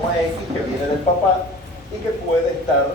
cromosoma X que viene del papá y que puede estar,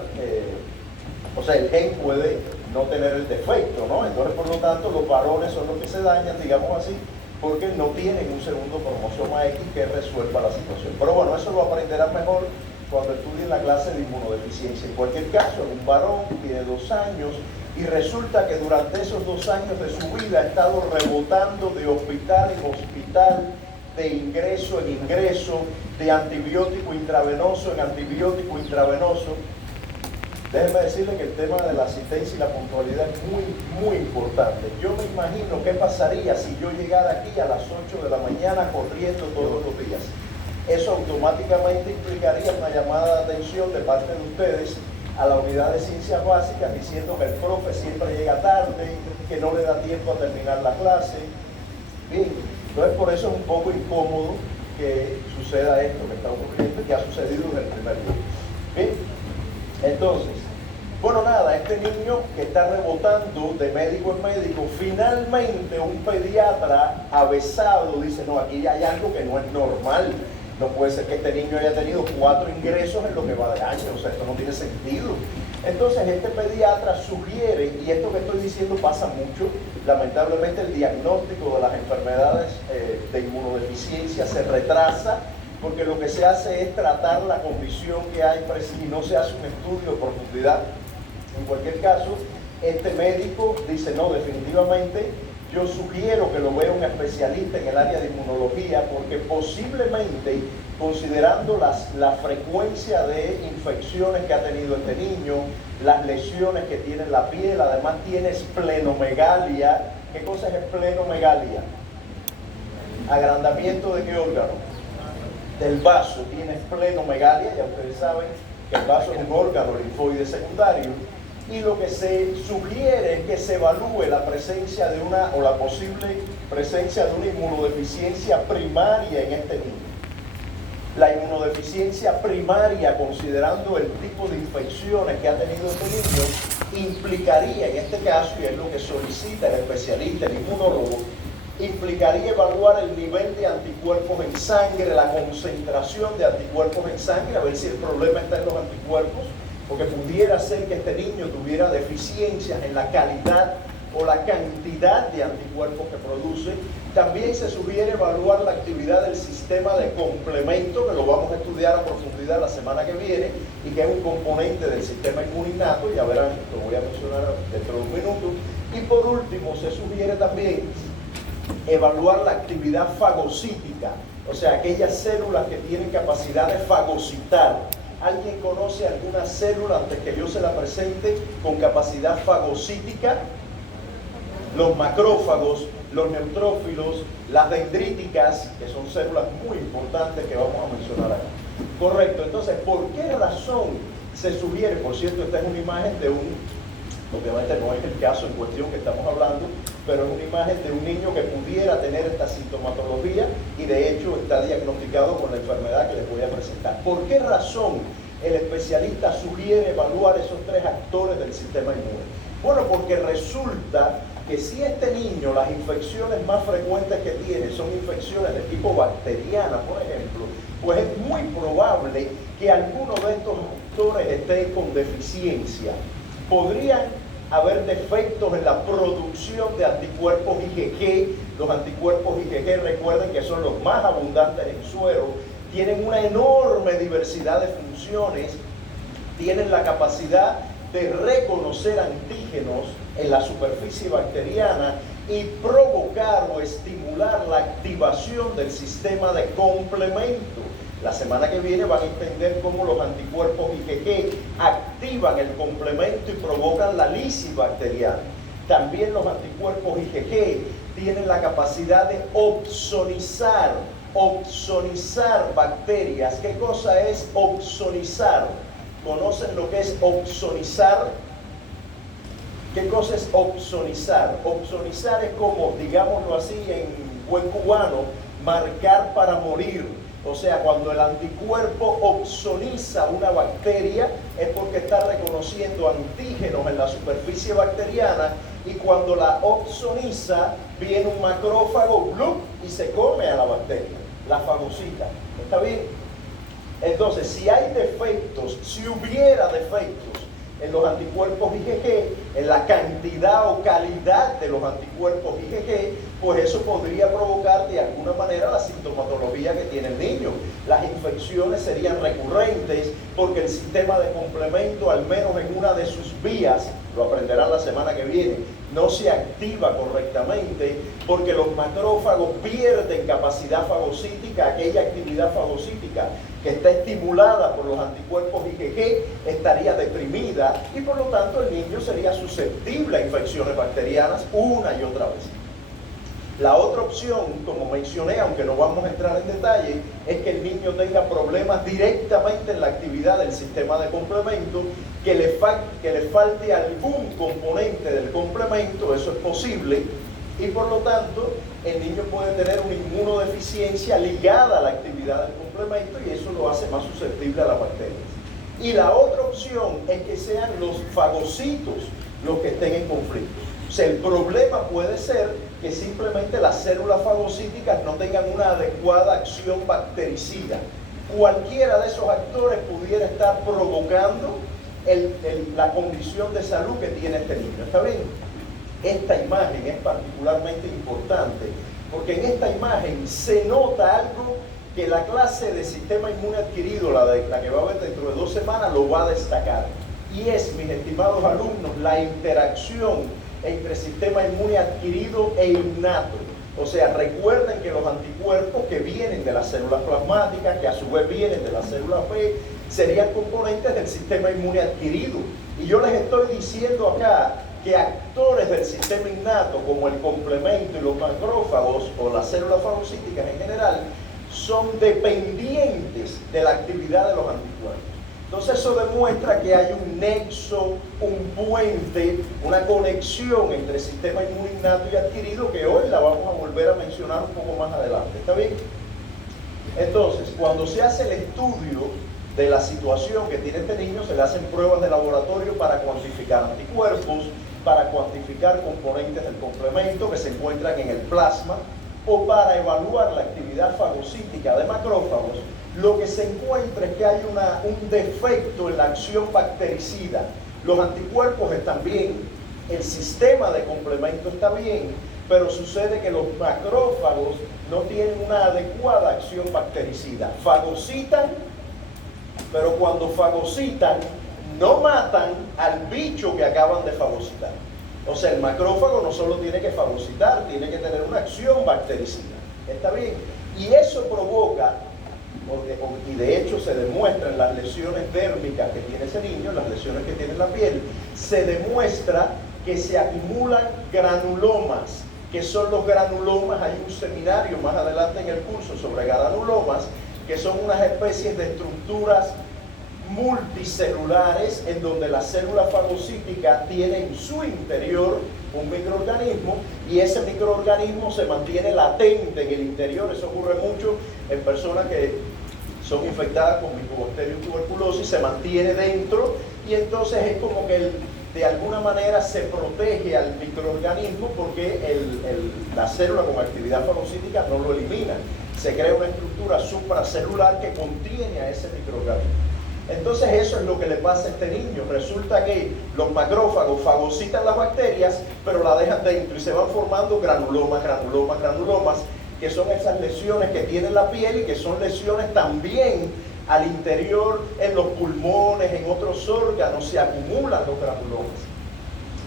o sea, el gen puede no tener el defecto, ¿no? Entonces, por lo tanto, los varones son los que se dañan, digamos así, porque no tienen un segundo cromosoma X que resuelva la situación. Pero bueno, eso lo aprenderán mejor cuando estudien la clase de inmunodeficiencia. En cualquier caso, un varón tiene 2 años y resulta que durante esos 2 años de su vida ha estado rebotando de hospital en hospital, de ingreso en ingreso, de antibiótico intravenoso en antibiótico intravenoso. Déjenme decirle que el tema de la asistencia y la puntualidad es muy, muy importante. Yo me imagino qué pasaría si yo llegara aquí a las 8 de la mañana corriendo todos los días. Eso automáticamente implicaría una llamada de atención de parte de ustedes a la unidad de ciencias básicas diciendo que el profe siempre llega tarde, que no le da tiempo a terminar la clase. Bien, entonces por eso es un poco incómodo que suceda esto que está ocurriendo y que ha sucedido en el primer día. Bien, entonces, bueno nada, este niño que está rebotando de médico en médico, finalmente un pediatra avesado dice, no, aquí hay algo que no es normal. No puede ser que este niño haya tenido 4 ingresos en lo que va de año, o sea, esto no tiene sentido. Entonces este pediatra sugiere, y esto que estoy diciendo pasa mucho, lamentablemente el diagnóstico de las enfermedades de inmunodeficiencia se retrasa, porque lo que se hace es tratar la condición que hay y no se hace un estudio de profundidad. En cualquier caso, este médico dice, no, definitivamente, yo sugiero que lo vea un especialista en el área de inmunología porque posiblemente, considerando la frecuencia de infecciones que ha tenido este niño, las lesiones que tiene en la piel, además tiene esplenomegalia. ¿Qué cosa es esplenomegalia? ¿Agrandamiento de qué órgano? Del vaso. Tiene esplenomegalia, ya ustedes saben que el vaso es un órgano linfoide secundario. Y lo que se sugiere es que se evalúe la presencia de una, o la posible presencia de una inmunodeficiencia primaria en este niño. La inmunodeficiencia primaria, considerando el tipo de infecciones que ha tenido este niño, implicaría en este caso, y es lo que solicita el especialista, el inmunólogo, implicaría evaluar el nivel de anticuerpos en sangre, la concentración de anticuerpos en sangre, a ver si el problema está en los anticuerpos, porque pudiera ser que este niño tuviera deficiencias en la calidad o la cantidad de anticuerpos que produce. También se sugiere evaluar la actividad del sistema de complemento, que lo vamos a estudiar a profundidad la semana que viene, y que es un componente del sistema inmunitario, ya verán, lo voy a mencionar dentro de un minuto. Y por último, se sugiere también evaluar la actividad fagocítica, o sea, aquellas células que tienen capacidad de fagocitar. ¿Alguien conoce alguna célula, antes que yo se la presente, con capacidad fagocítica? Los macrófagos, los neutrófilos, las dendríticas, que son células muy importantes que vamos a mencionar acá. Correcto, entonces, ¿por qué razón se sugiere? Por cierto, esta es una imagen de obviamente no es el caso en cuestión que estamos hablando, pero es una imagen de un niño que pudiera tener esta sintomatología y de hecho está diagnosticado con la enfermedad que les voy a presentar. ¿Por qué razón el especialista sugiere evaluar esos 3 actores del sistema inmune? Bueno, porque resulta que si este niño, las infecciones más frecuentes que tiene son infecciones de tipo bacteriana, por ejemplo, pues es muy probable que alguno de estos actores esté con deficiencia. Podrían haber defectos en la producción de anticuerpos IgG. Los anticuerpos IgG, recuerden que son los más abundantes en suero, tienen una enorme diversidad de funciones, tienen la capacidad de reconocer antígenos en la superficie bacteriana y provocar o estimular la activación del sistema de complemento. La semana que viene van a entender cómo los anticuerpos IgG activan el complemento y provocan la lisis bacteriana. También los anticuerpos IgG tienen la capacidad de opsonizar bacterias. ¿Qué cosa es opsonizar? ¿Conocen lo que es opsonizar? ¿Qué cosa es opsonizar? Opsonizar es como, digámoslo así en buen cubano, marcar para morir. O sea, cuando el anticuerpo opsoniza una bacteria es porque está reconociendo antígenos en la superficie bacteriana, y cuando la opsoniza viene un macrófago ¡blup! Y se come a la bacteria, la fagocita. ¿Está bien? Entonces, si hay defectos, si hubiera defectos en los anticuerpos IgG, en la cantidad o calidad de los anticuerpos IgG, pues eso podría provocar de alguna manera la sintomatología que tiene el niño. Las infecciones serían recurrentes porque el sistema de complemento, al menos en una de sus vías, lo aprenderán la semana que viene, no se activa correctamente porque los macrófagos pierden capacidad fagocítica, aquella actividad fagocítica que está estimulada por los anticuerpos IgG estaría deprimida y por lo tanto el niño sería susceptible a infecciones bacterianas una y otra vez. La otra opción, como mencioné, aunque no vamos a entrar en detalle, es que el niño tenga problemas directamente en la actividad del sistema de complemento, que le falte algún componente del complemento, eso es posible, y por lo tanto el niño puede tener una inmunodeficiencia ligada a la actividad del complemento y eso lo hace más susceptible a las bacterias. Y la otra opción es que sean los fagocitos los que estén en conflicto. O sea, el problema puede ser que simplemente las células fagocíticas no tengan una adecuada acción bactericida. Cualquiera de esos actores pudiera estar provocando la condición de salud que tiene este niño. ¿Está bien? Esta imagen es particularmente importante porque en esta imagen se nota algo que la clase de sistema inmune adquirido, la que va a ver dentro de 2 semanas, lo va a destacar. Y es, mis estimados alumnos, la interacción entre sistema inmune adquirido e innato. O sea, recuerden que los anticuerpos que vienen de las células plasmáticas, que a su vez vienen de las células B, serían componentes del sistema inmune adquirido. Y yo les estoy diciendo acá que actores del sistema innato, como el complemento y los macrófagos, o las células fagocíticas en general, son dependientes de la actividad de los anticuerpos. Entonces eso demuestra que hay un nexo, un puente, una conexión entre sistema inmune innato y adquirido que hoy la vamos a volver a mencionar un poco más adelante. ¿Está bien? Entonces, cuando se hace el estudio de la situación que tiene este niño, se le hacen pruebas de laboratorio para cuantificar anticuerpos, para cuantificar componentes del complemento que se encuentran en el plasma o para evaluar la actividad fagocítica de macrófagos. Lo que se encuentra es que hay un defecto en la acción bactericida. Los anticuerpos están bien, el sistema de complemento está bien, pero sucede que los macrófagos no tienen una adecuada acción bactericida. Fagocitan, pero cuando fagocitan no matan al bicho que acaban de fagocitar. O sea, el macrófago no solo tiene que fagocitar, tiene que tener una acción bactericida. ¿Está bien? Y eso provoca, y de hecho se demuestra en las lesiones dérmicas que tiene ese niño, las lesiones que tiene en la piel, se demuestra que se acumulan granulomas. ¿Qué son los granulomas? Hay un seminario más adelante en el curso sobre granulomas, que son unas especies de estructuras multicelulares en donde la célula fagocítica tiene en su interior un microorganismo y ese microorganismo se mantiene latente en el interior. Eso ocurre mucho en personas que son infectadas con Mycobacterium tuberculosis, se mantiene dentro y entonces es como que de alguna manera se protege al microorganismo porque la célula con actividad fagocítica no lo elimina. Se crea una estructura supracelular que contiene a ese microorganismo. Entonces eso es lo que le pasa a este niño. Resulta que los macrófagos fagocitan las bacterias, pero la dejan dentro y se van formando granulomas, que son esas lesiones que tiene la piel y que son lesiones también al interior, en los pulmones, en otros órganos, se acumulan los granulomas.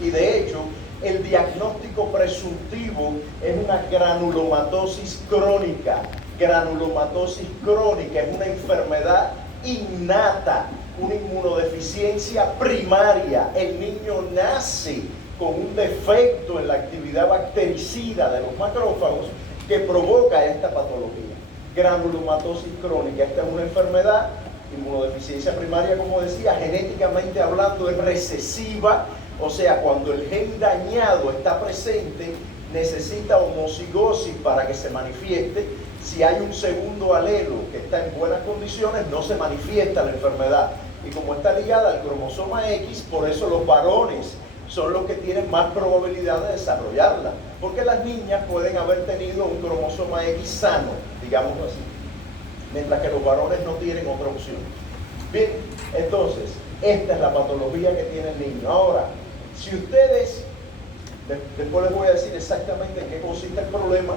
Y de hecho, el diagnóstico presuntivo es una granulomatosis crónica. Granulomatosis crónica es una enfermedad innata, una inmunodeficiencia primaria. El niño nace con un defecto en la actividad bactericida de los macrófagos que provoca esta patología. Granulomatosis crónica, esta es una enfermedad, inmunodeficiencia primaria, como decía, genéticamente hablando es recesiva, o sea, cuando el gen dañado está presente, necesita homocigosis para que se manifieste. Si hay un segundo alelo que está en buenas condiciones, no se manifiesta la enfermedad. Y como está ligada al cromosoma X, por eso los varones son los que tienen más probabilidad de desarrollarla. Porque las niñas pueden haber tenido un cromosoma X sano, digámoslo así. mientras que los varones no tienen otra opción. Bien, entonces, esta es la patología que tiene el niño. Ahora, si ustedes, después les voy a decir exactamente en qué consiste el problema,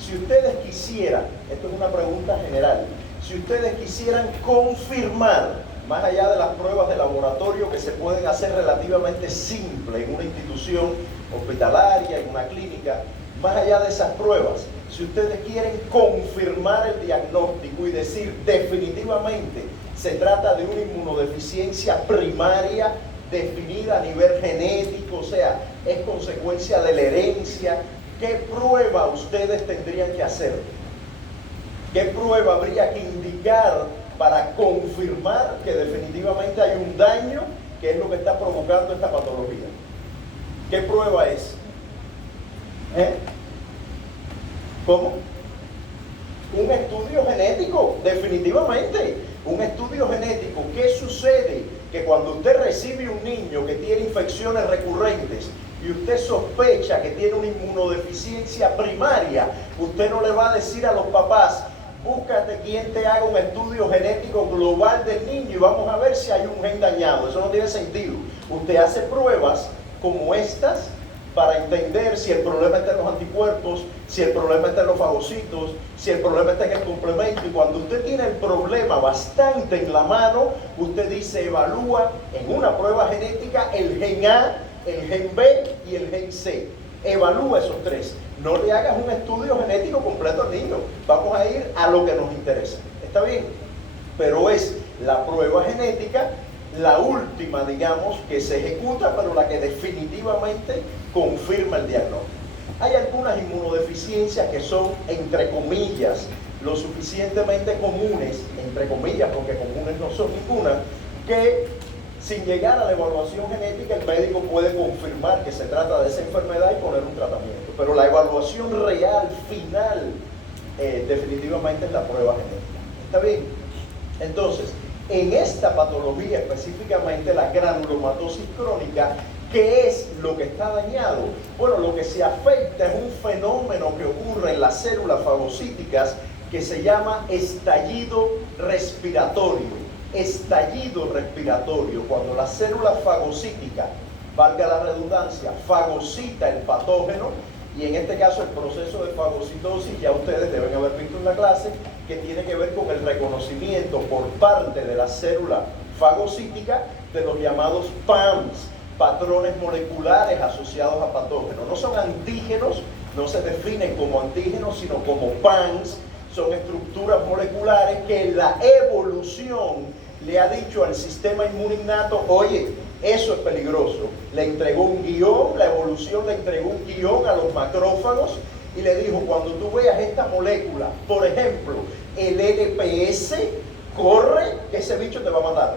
si ustedes quisieran, esto es una pregunta general, si ustedes quisieran confirmar, más allá de las pruebas de laboratorio que se pueden hacer relativamente simple en una institución hospitalaria, en una clínica, más allá de esas pruebas, si ustedes quieren confirmar el diagnóstico y decir definitivamente se trata de una inmunodeficiencia primaria definida a nivel genético, o sea, es consecuencia de la herencia, ¿qué prueba ustedes tendrían que hacer? ¿Qué prueba habría que indicar para confirmar que definitivamente hay un daño que es lo que está provocando esta patología? ¿Qué prueba es? ¿Cómo? Un estudio genético, definitivamente. Un estudio genético. ¿Qué sucede? Que cuando usted recibe un niño que tiene infecciones recurrentes y usted sospecha que tiene una inmunodeficiencia primaria, usted no le va a decir a los papás, búscate quien te haga un estudio genético global del niño y vamos a ver si hay un gen dañado. Eso no tiene sentido. Usted hace pruebas como estas para entender si el problema está en los anticuerpos, si el problema está en los fagocitos, si el problema está en el complemento. Y cuando usted tiene el problema bastante en la mano, usted dice, evalúa en una prueba genética el gen A, el gen B y el gen C. Evalúa esos tres. No le hagas un estudio genético completo al niño. Vamos a ir a lo que nos interesa. ¿Está bien? Pero es la prueba genética la última, digamos, que se ejecuta, pero la que definitivamente confirma el diagnóstico. Hay algunas inmunodeficiencias que son, entre comillas, lo suficientemente comunes, entre comillas, porque comunes no son ninguna, que sin llegar a la evaluación genética el médico puede confirmar que se trata de esa enfermedad y poner un tratamiento. Pero la evaluación real, final, definitivamente es la prueba genética. ¿Está bien? Entonces, en esta patología específicamente, la granulomatosis crónica, ¿qué es lo que está dañado? Bueno, lo que se afecta es un fenómeno que ocurre en las células fagocíticas que se llama estallido respiratorio. Estallido respiratorio, cuando la célula fagocítica, valga la redundancia, fagocita el patógeno, y en este caso el proceso de fagocitosis ya ustedes deben haber visto en la clase, que tiene que ver con el reconocimiento por parte de la célula fagocítica de los llamados PAMs, patrones moleculares asociados a patógenos. No son antígenos, no se definen como antígenos, sino como PAMs. Son estructuras moleculares que la evolución le ha dicho al sistema inmune innato, oye, eso es peligroso. Le entregó un guión, la evolución le entregó un guión a los macrófagos y le dijo, cuando tú veas esta molécula, por ejemplo, el LPS, corre, que ese bicho te va a matar.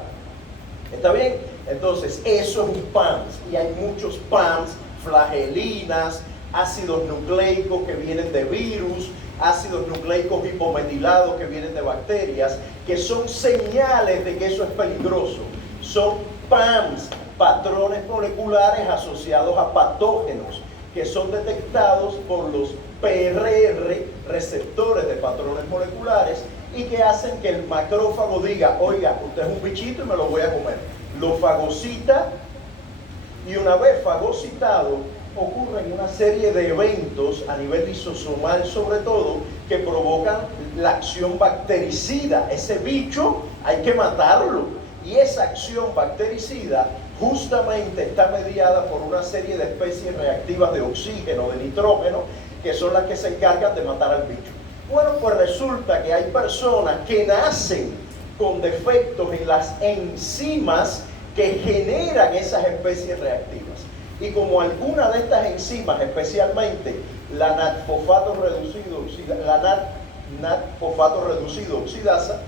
¿Está bien? Entonces, eso es un PAMS, y hay muchos PAMS, flagelinas, ácidos nucleicos que vienen de virus, ácidos nucleicos hipometilados que vienen de bacterias, que son señales de que eso es peligroso. Son PAMs, patrones moleculares asociados a patógenos, que son detectados por los PRR, receptores de patrones moleculares, y que hacen que el macrófago diga, oiga, usted es un bichito y me lo voy a comer. Lo fagocita, y una vez fagocitado, ocurren una serie de eventos a nivel lisosomal sobre todo que provocan la acción bactericida. Ese bicho hay que matarlo, y esa acción bactericida justamente está mediada por una serie de especies reactivas de oxígeno, de nitrógeno, que son las que se encargan de matar al bicho. Bueno, pues resulta que hay personas que nacen con defectos en las enzimas que generan esas especies reactivas. Y como alguna de estas enzimas, especialmente la NAT-fosfato reducido oxidasa,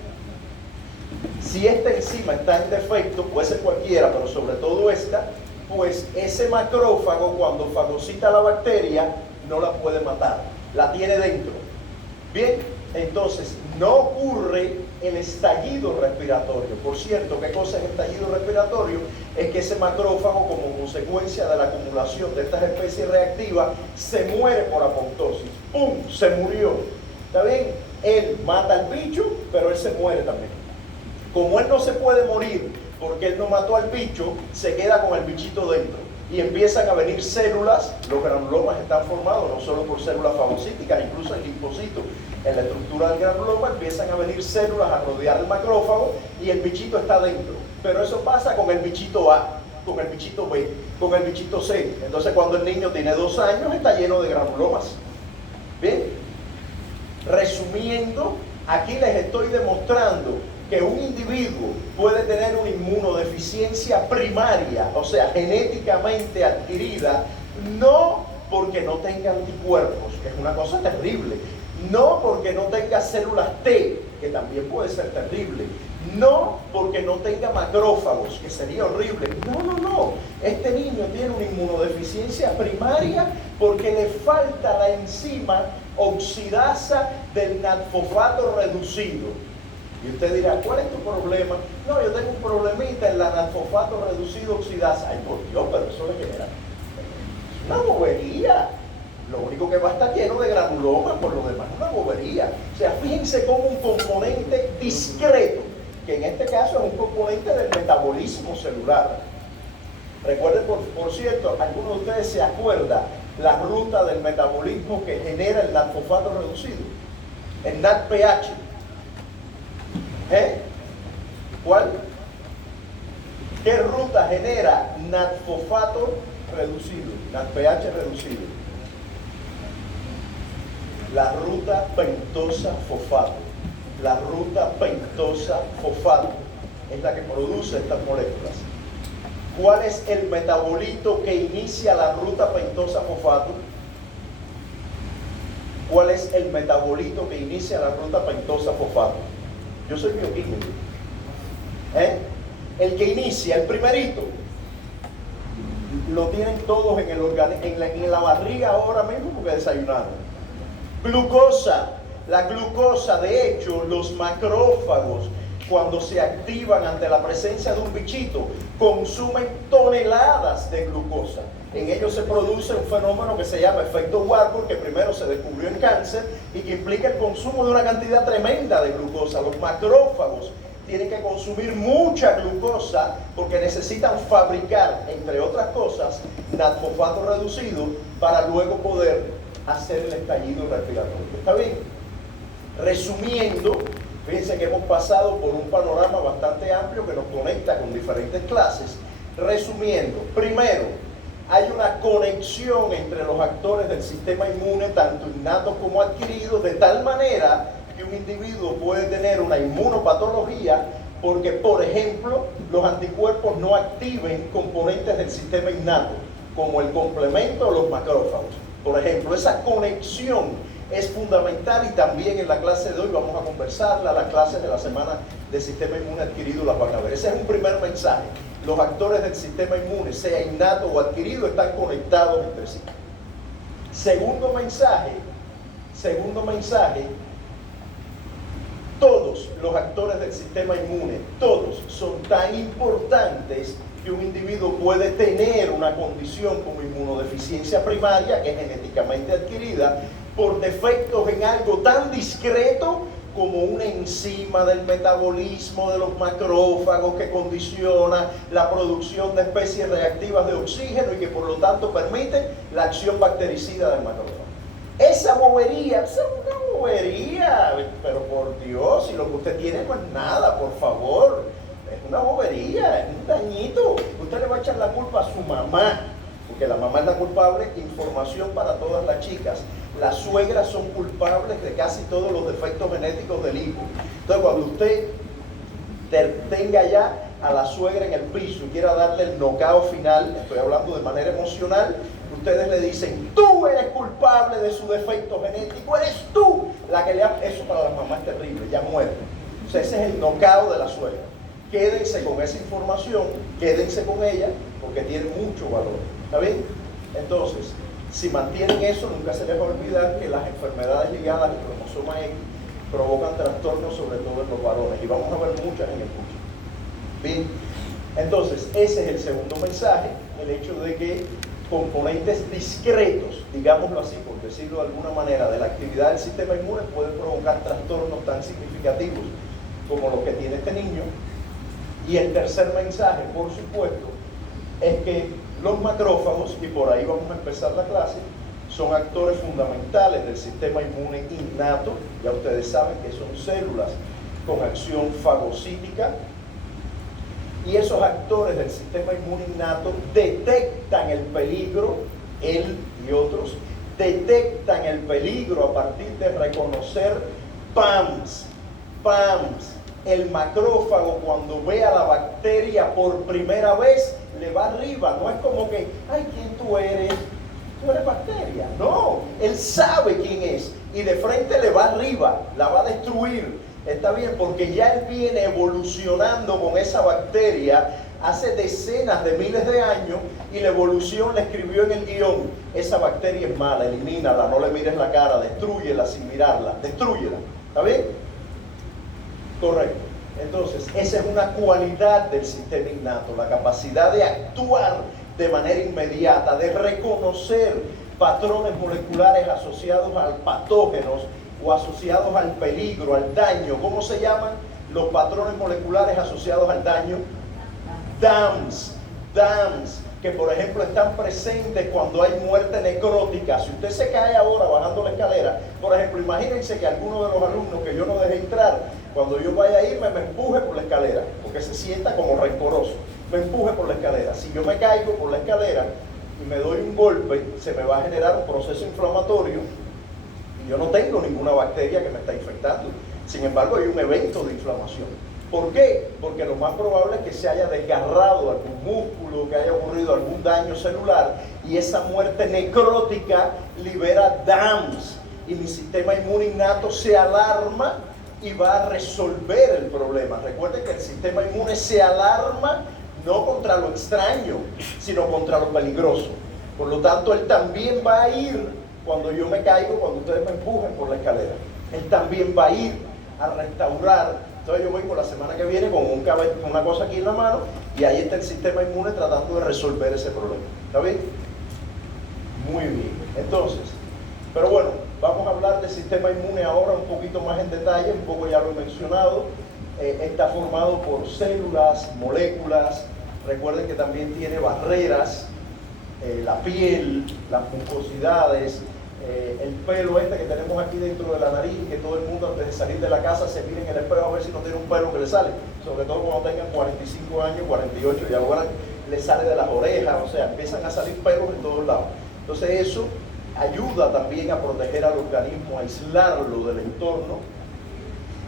si esta enzima está en defecto, puede ser cualquiera, pero sobre todo esta, pues ese macrófago cuando fagocita la bacteria no la puede matar, la tiene dentro. Bien, entonces no ocurre el estallido respiratorio. Por cierto, ¿qué cosa es estallido respiratorio? Es que ese macrófago, como consecuencia de la acumulación de estas especies reactivas, se muere por apoptosis. ¡Pum! Se murió. ¿Está bien? Él mata al bicho, pero él se muere también. Como él no se puede morir porque él no mató al bicho, se queda con el bichito dentro. Y empiezan a venir células, los granulomas están formados no solo por células fagocíticas, incluso el linfocito. En la estructura del granuloma empiezan a venir células a rodear el macrófago y el bichito está dentro. Pero eso pasa con el bichito A, con el bichito B, con el bichito C. Entonces cuando el niño tiene 2 años está lleno de granulomas. Bien, resumiendo, aquí les estoy demostrando que un individuo puede tener una inmunodeficiencia primaria, o sea, genéticamente adquirida, no porque no tenga anticuerpos, que es una cosa terrible, no porque no tenga células T, que también puede ser terrible, no porque no tenga macrófagos, que sería horrible, no, este niño tiene una inmunodeficiencia primaria porque le falta la enzima oxidasa del NAT-fosfato reducido. Y usted dirá, ¿cuál es tu problema? No, yo tengo un problemita en la NAT-fosfato reducido oxidasa. Ay, por Dios, pero eso le genera una bobería. Lo único que va a estar lleno de granulomas, por lo demás es una bobería. O sea, fíjense como un componente discreto, que en este caso es un componente del metabolismo celular. Recuerden, por cierto, algunos de ustedes se acuerdan la ruta del metabolismo que genera el NAT-fosfato reducido, el NADPH. ¿Cuál? ¿Qué ruta genera NAT-fosfato reducido, NADPH reducido? La ruta pentosa-fosfato. La ruta pentosa-fosfato es la que produce estas moléculas. ¿Cuál es el metabolito que inicia la ruta pentosa-fosfato? ¿Cuál es el metabolito que inicia la ruta pentosa-fosfato? Yo soy bioquímico. El que inicia, el primerito, lo tienen todos en el en la barriga ahora mismo porque desayunaron. Glucosa. La glucosa, de hecho, los macrófagos, cuando se activan ante la presencia de un bichito, consumen toneladas de glucosa. En ellos se produce un fenómeno que se llama efecto Warburg, que primero se descubrió en cáncer y que implica el consumo de una cantidad tremenda de glucosa. Los macrófagos tienen que consumir mucha glucosa porque necesitan fabricar, entre otras cosas, NAT-fosfato reducido para luego poder hacer el estallido respiratorio. ¿Está bien? Resumiendo, fíjense que hemos pasado por un panorama bastante amplio que nos conecta con diferentes clases. Resumiendo, primero, hay una conexión entre los actores del sistema inmune, tanto innatos como adquiridos, de tal manera que un individuo puede tener una inmunopatología porque, por ejemplo, los anticuerpos no activen componentes del sistema innato, como el complemento o los macrófagos. Por ejemplo, esa conexión es fundamental y también en la clase de hoy vamos a conversarla, las clases de la semana del sistema inmune adquirido las van a ver. Ese es un primer mensaje. Los actores del sistema inmune, sea innato o adquirido, están conectados entre sí. Segundo mensaje, todos los actores del sistema inmune, todos son tan importantes que un individuo puede tener una condición como inmunodeficiencia primaria, que es genéticamente adquirida, por defectos en algo tan discreto como una enzima del metabolismo de los macrófagos que condiciona la producción de especies reactivas de oxígeno y que por lo tanto permite la acción bactericida del macrófago. Esa bobería, esa es una bobería, pero por Dios, si lo que usted tiene no es nada, por favor, es una bobería, es un dañito. Usted le va a echar la culpa a su mamá, porque la mamá es la culpable. Información para todas las chicas: las suegras son culpables de casi todos los defectos genéticos del hijo. Entonces, cuando usted tenga ya a la suegra en el piso y quiera darle el knockout final, estoy hablando de manera emocional, ustedes le dicen: tú eres culpable de su defecto genético, eres tú la que le ha... Eso para las mamás es terrible, ya muere. O sea, ese es el knockout de la suegra. Quédense con esa información, quédense con ella, porque tiene mucho valor. ¿Está bien? Entonces, si mantienen eso, nunca se les va a olvidar que las enfermedades ligadas al cromosoma X provocan trastornos, sobre todo en los varones, y vamos a ver muchas en el curso. Bien, entonces, ese es el segundo mensaje, el hecho de que componentes discretos, digámoslo así, por decirlo de alguna manera, de la actividad del sistema inmune pueden provocar trastornos tan significativos como los que tiene este niño. Y el tercer mensaje, por supuesto, es que los macrófagos, y por ahí vamos a empezar la clase, son actores fundamentales del sistema inmune innato. Ya ustedes saben que son células con acción fagocítica, y esos actores del sistema inmune innato detectan el peligro, él y otros, detectan el peligro a partir de reconocer PAMs. El macrófago, cuando ve a la bacteria por primera vez, le va arriba. No es como que, ay, ¿quién tú eres? Tú eres bacteria. No, él sabe quién es y de frente le va arriba, la va a destruir. Está bien, porque ya él viene evolucionando con esa bacteria hace decenas de miles de años, y la evolución le escribió en el guión: esa bacteria es mala, elimínala, no le mires la cara, destrúyela sin mirarla, destrúyela. ¿Está bien? Correcto. Entonces, esa es una cualidad del sistema innato, la capacidad de actuar de manera inmediata, de reconocer patrones moleculares asociados a patógenos o asociados al peligro, al daño. ¿Cómo se llaman los patrones moleculares asociados al daño? DAMs, que por ejemplo están presentes cuando hay muerte necrótica. Si usted se cae ahora bajando la escalera, por ejemplo, imagínense que alguno de los alumnos que yo no dejé entrar, cuando yo vaya a irme, me empuje por la escalera, porque se sienta como rencoroso, me empuje por la escalera. Si yo me caigo por la escalera y me doy un golpe, se me va a generar un proceso inflamatorio, y yo no tengo ninguna bacteria que me está infectando. Sin embargo, hay un evento de inflamación. ¿Por qué? Porque lo más probable es que se haya desgarrado algún músculo, que haya ocurrido algún daño celular, y esa muerte necrótica libera DAMs, y mi sistema inmune innato se alarma y va a resolver el problema. Recuerden que el sistema inmune se alarma no contra lo extraño, sino contra lo peligroso. Por lo tanto, él también va a ir cuando yo me caigo, cuando ustedes me empujen por la escalera. Él también va a ir a restaurar. Entonces yo voy por la semana que viene con una cosa aquí en la mano, y ahí está el sistema inmune tratando de resolver ese problema. ¿Está bien? Muy bien. Entonces, pero bueno, vamos a hablar del sistema inmune ahora un poquito más en detalle, un poco ya lo he mencionado. Está formado por células, moléculas. Recuerden que también tiene barreras, la piel, las mucosidades, el pelo este que tenemos aquí dentro de la nariz, que todo el mundo antes de salir de la casa se mira en el espejo a ver si no tiene un pelo que le sale, sobre todo cuando tengan 45 años, 48, y ahora le sale de las orejas, o sea, empiezan a salir pelos en todos lados. Entonces eso ayuda también a proteger al organismo, a aislarlo del entorno.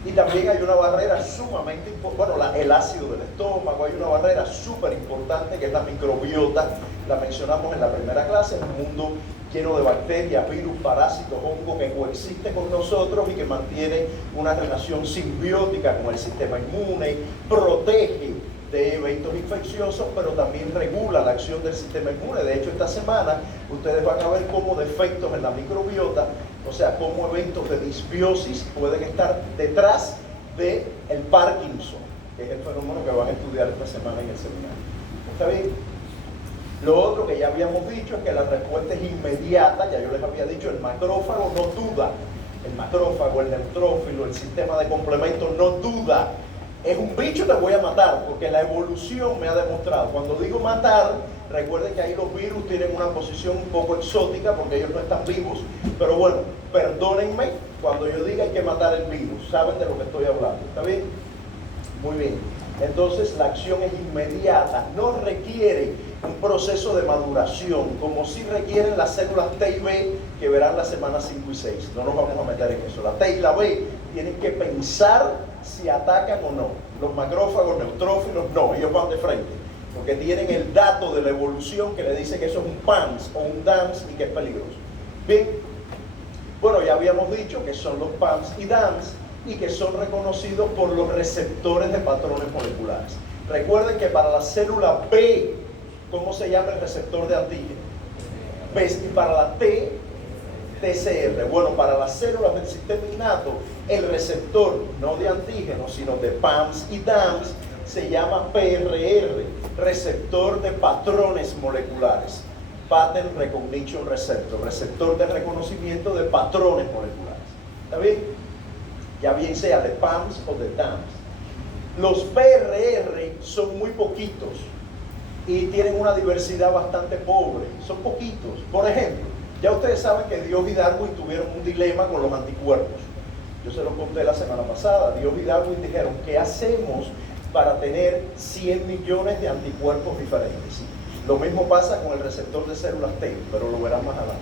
Y también hay una barrera sumamente importante, bueno, el ácido del estómago, hay una barrera súper importante que es la microbiota. La mencionamos en la primera clase, en un mundo lleno de bacterias, virus, parásitos, hongos que coexisten con nosotros y que mantienen una relación simbiótica con el sistema inmune, protege de eventos infecciosos, pero también regula la acción del sistema inmune. De hecho, esta semana ustedes van a ver cómo defectos en la microbiota, o sea, cómo eventos de disbiosis pueden estar detrás del Parkinson, que es el fenómeno que van a estudiar esta semana en el seminario. ¿Está bien? Lo otro que ya habíamos dicho es que la respuesta es inmediata. Ya yo les había dicho, el macrófago no duda. El macrófago, el neutrófilo, el sistema de complemento no duda. Es un bicho, te voy a matar, porque la evolución me ha demostrado. Cuando digo matar, recuerden que ahí los virus tienen una posición un poco exótica porque ellos no están vivos. Pero bueno, perdónenme cuando yo diga hay que matar el virus. Saben de lo que estoy hablando. ¿Está bien? Muy bien. Entonces la acción es inmediata, no requiere un proceso de maduración, como sí requieren las células T y B que verán las semanas 5 y 6. No nos vamos a meter en eso. La T y la B tienen que pensar si atacan o no. Los macrófagos, neutrófilos, no, ellos van de frente, porque tienen el dato de la evolución que le dice que eso es un PAMS o un DAMS y que es peligroso. Bien, bueno, ya habíamos dicho que son los PAMS y DAMS, y que son reconocidos por los receptores de patrones moleculares. Recuerden que para la célula B, ¿cómo se llama el receptor de antígeno? B. Y para la T, TCR. Bueno, para las células del sistema innato, el receptor no de antígeno, sino de PAMS y DAMS, se llama PRR, receptor de patrones moleculares. Pattern Recognition Receptor, receptor de reconocimiento de patrones moleculares. ¿Está bien? Ya bien sea de PAMs o de TAMs. Los PRR son muy poquitos y tienen una diversidad bastante pobre. Son poquitos. Por ejemplo, ya ustedes saben que Dios y Darwin tuvieron un dilema con los anticuerpos. Yo se lo conté la semana pasada. Dios y Darwin dijeron, ¿qué hacemos para tener 100 millones de anticuerpos diferentes? Lo mismo pasa con el receptor de células T, pero lo verán más adelante.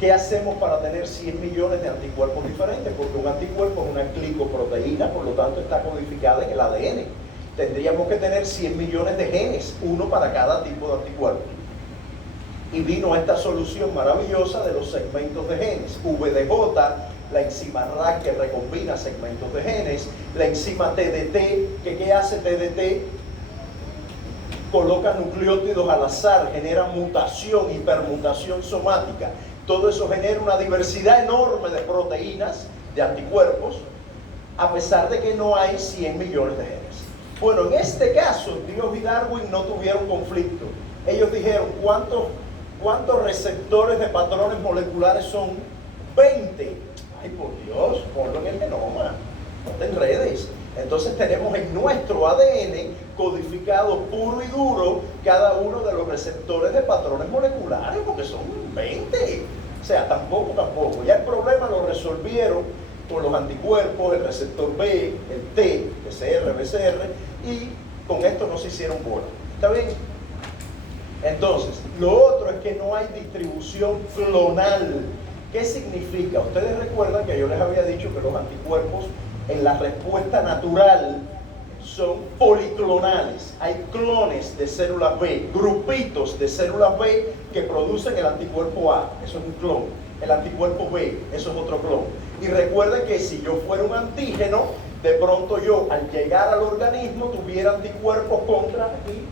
¿Qué hacemos para tener 100 millones de anticuerpos diferentes? Porque un anticuerpo es una glicoproteína, por lo tanto está codificada en el ADN. Tendríamos que tener 100 millones de genes, uno para cada tipo de anticuerpo. Y vino esta solución maravillosa de los segmentos de genes. VDJ, la enzima RAC que recombina segmentos de genes, la enzima TDT, que ¿qué hace TDT? Coloca nucleótidos al azar, genera mutación, hipermutación somática. Todo eso genera una diversidad enorme de proteínas, de anticuerpos, a pesar de que no hay 100 millones de genes. Bueno, en este caso, Dios y Darwin no tuvieron conflicto. Ellos dijeron, ¿cuántos receptores de patrones moleculares son? 20. Ay, por Dios, ponlo en el genoma, no te enredes. Entonces tenemos en nuestro ADN codificado puro y duro cada uno de los receptores de patrones moleculares, porque son 20. O sea, tampoco. Ya el problema lo resolvieron con los anticuerpos, el receptor B, el T, PCR, BCR, y con esto no se hicieron bolas. ¿Está bien? Entonces, lo otro es que no hay distribución clonal. ¿Qué significa? Ustedes recuerdan que yo les había dicho que los anticuerpos en la respuesta natural son policlonales. Hay clones de células B, grupitos de células B que producen el anticuerpo A, eso es un clon. El anticuerpo B, eso es otro clon. Y recuerden que si yo fuera un antígeno, de pronto yo al llegar al organismo tuviera anticuerpos contra aquí,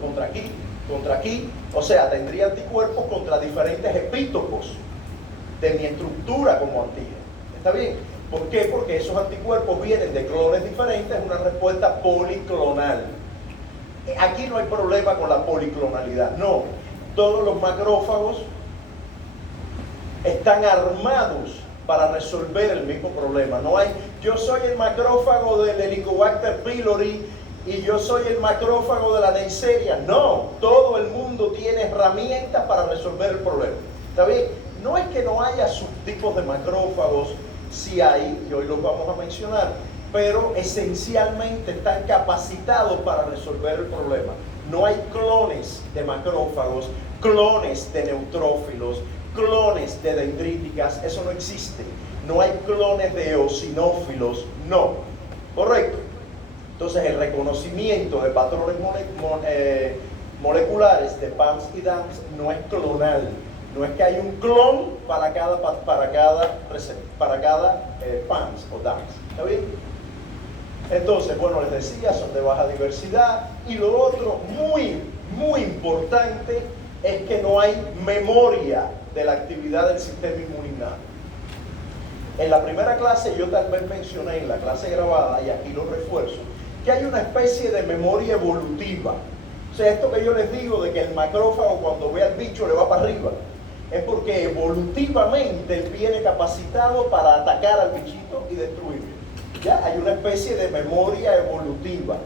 contra aquí, contra aquí. O sea, tendría anticuerpos contra diferentes epítopos de mi estructura como antígeno. ¿Está bien? ¿Por qué? Porque esos anticuerpos vienen de clones diferentes, es una respuesta policlonal. Aquí no hay problema con la policlonalidad, no. Todos los macrófagos están armados para resolver el mismo problema. No hay, yo soy el macrófago del Helicobacter pylori y yo soy el macrófago de la Neisseria. No, todo el mundo tiene herramientas para resolver el problema. ¿Está bien? No es que no haya subtipos de macrófagos, sí hay, y hoy los vamos a mencionar, pero esencialmente están capacitados para resolver el problema. No hay clones de macrófagos, clones de neutrófilos, clones de dendríticas, eso no existe. No hay clones de eosinófilos, no. ¿Correcto? Entonces el reconocimiento de patrones moleculares de PAMs y DAMs no es clonal. No es que hay un clon para cada PAMs o DAMs. ¿Está bien? Entonces, bueno, les decía, son de baja diversidad. Y lo otro, muy importante, es que no hay memoria de la actividad del sistema inmunitario. En la primera clase yo tal vez mencioné, en la clase grabada, y aquí lo refuerzo, que hay una especie de memoria evolutiva. O sea, esto que yo les digo de que el macrófago cuando ve al bicho le va para arriba, es porque evolutivamente él viene capacitado para atacar al bichito y destruirlo. Ya hay una especie de memoria evolutiva.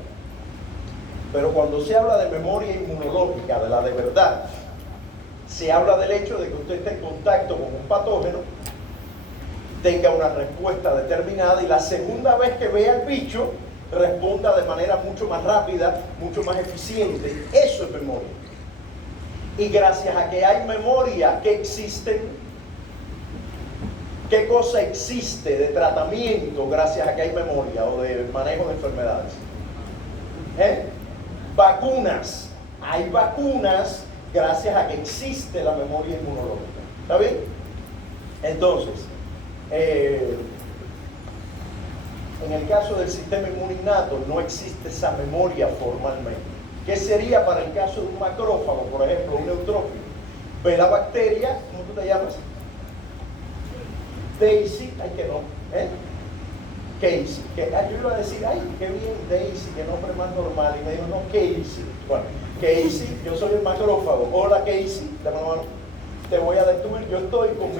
Pero cuando se habla de memoria inmunológica, de la de verdad, se habla del hecho de que usted esté en contacto con un patógeno, tenga una respuesta determinada y la segunda vez que vea al bicho, responda de manera mucho más rápida, mucho más eficiente. Eso es memoria. Y gracias a que hay memoria, ¿qué existen? ¿Qué cosa existe de tratamiento gracias a que hay memoria o de manejo de enfermedades? Vacunas. Hay vacunas gracias a que existe la memoria inmunológica. ¿Está bien? Entonces, en el caso del sistema inmuninato no existe esa memoria formalmente. ¿Qué sería para el caso de un macrófago, por ejemplo, un neutrófilo? Ve la bacteria, ¿cómo tú te llamas? Daisy, ay que no, Casey. Yo iba a decir, ay, qué bien Daisy, qué nombre más normal. Y me dijo, no, Casey. Bueno, Casey, yo soy el macrófago. Hola Casey, te voy a destruir. Yo estoy con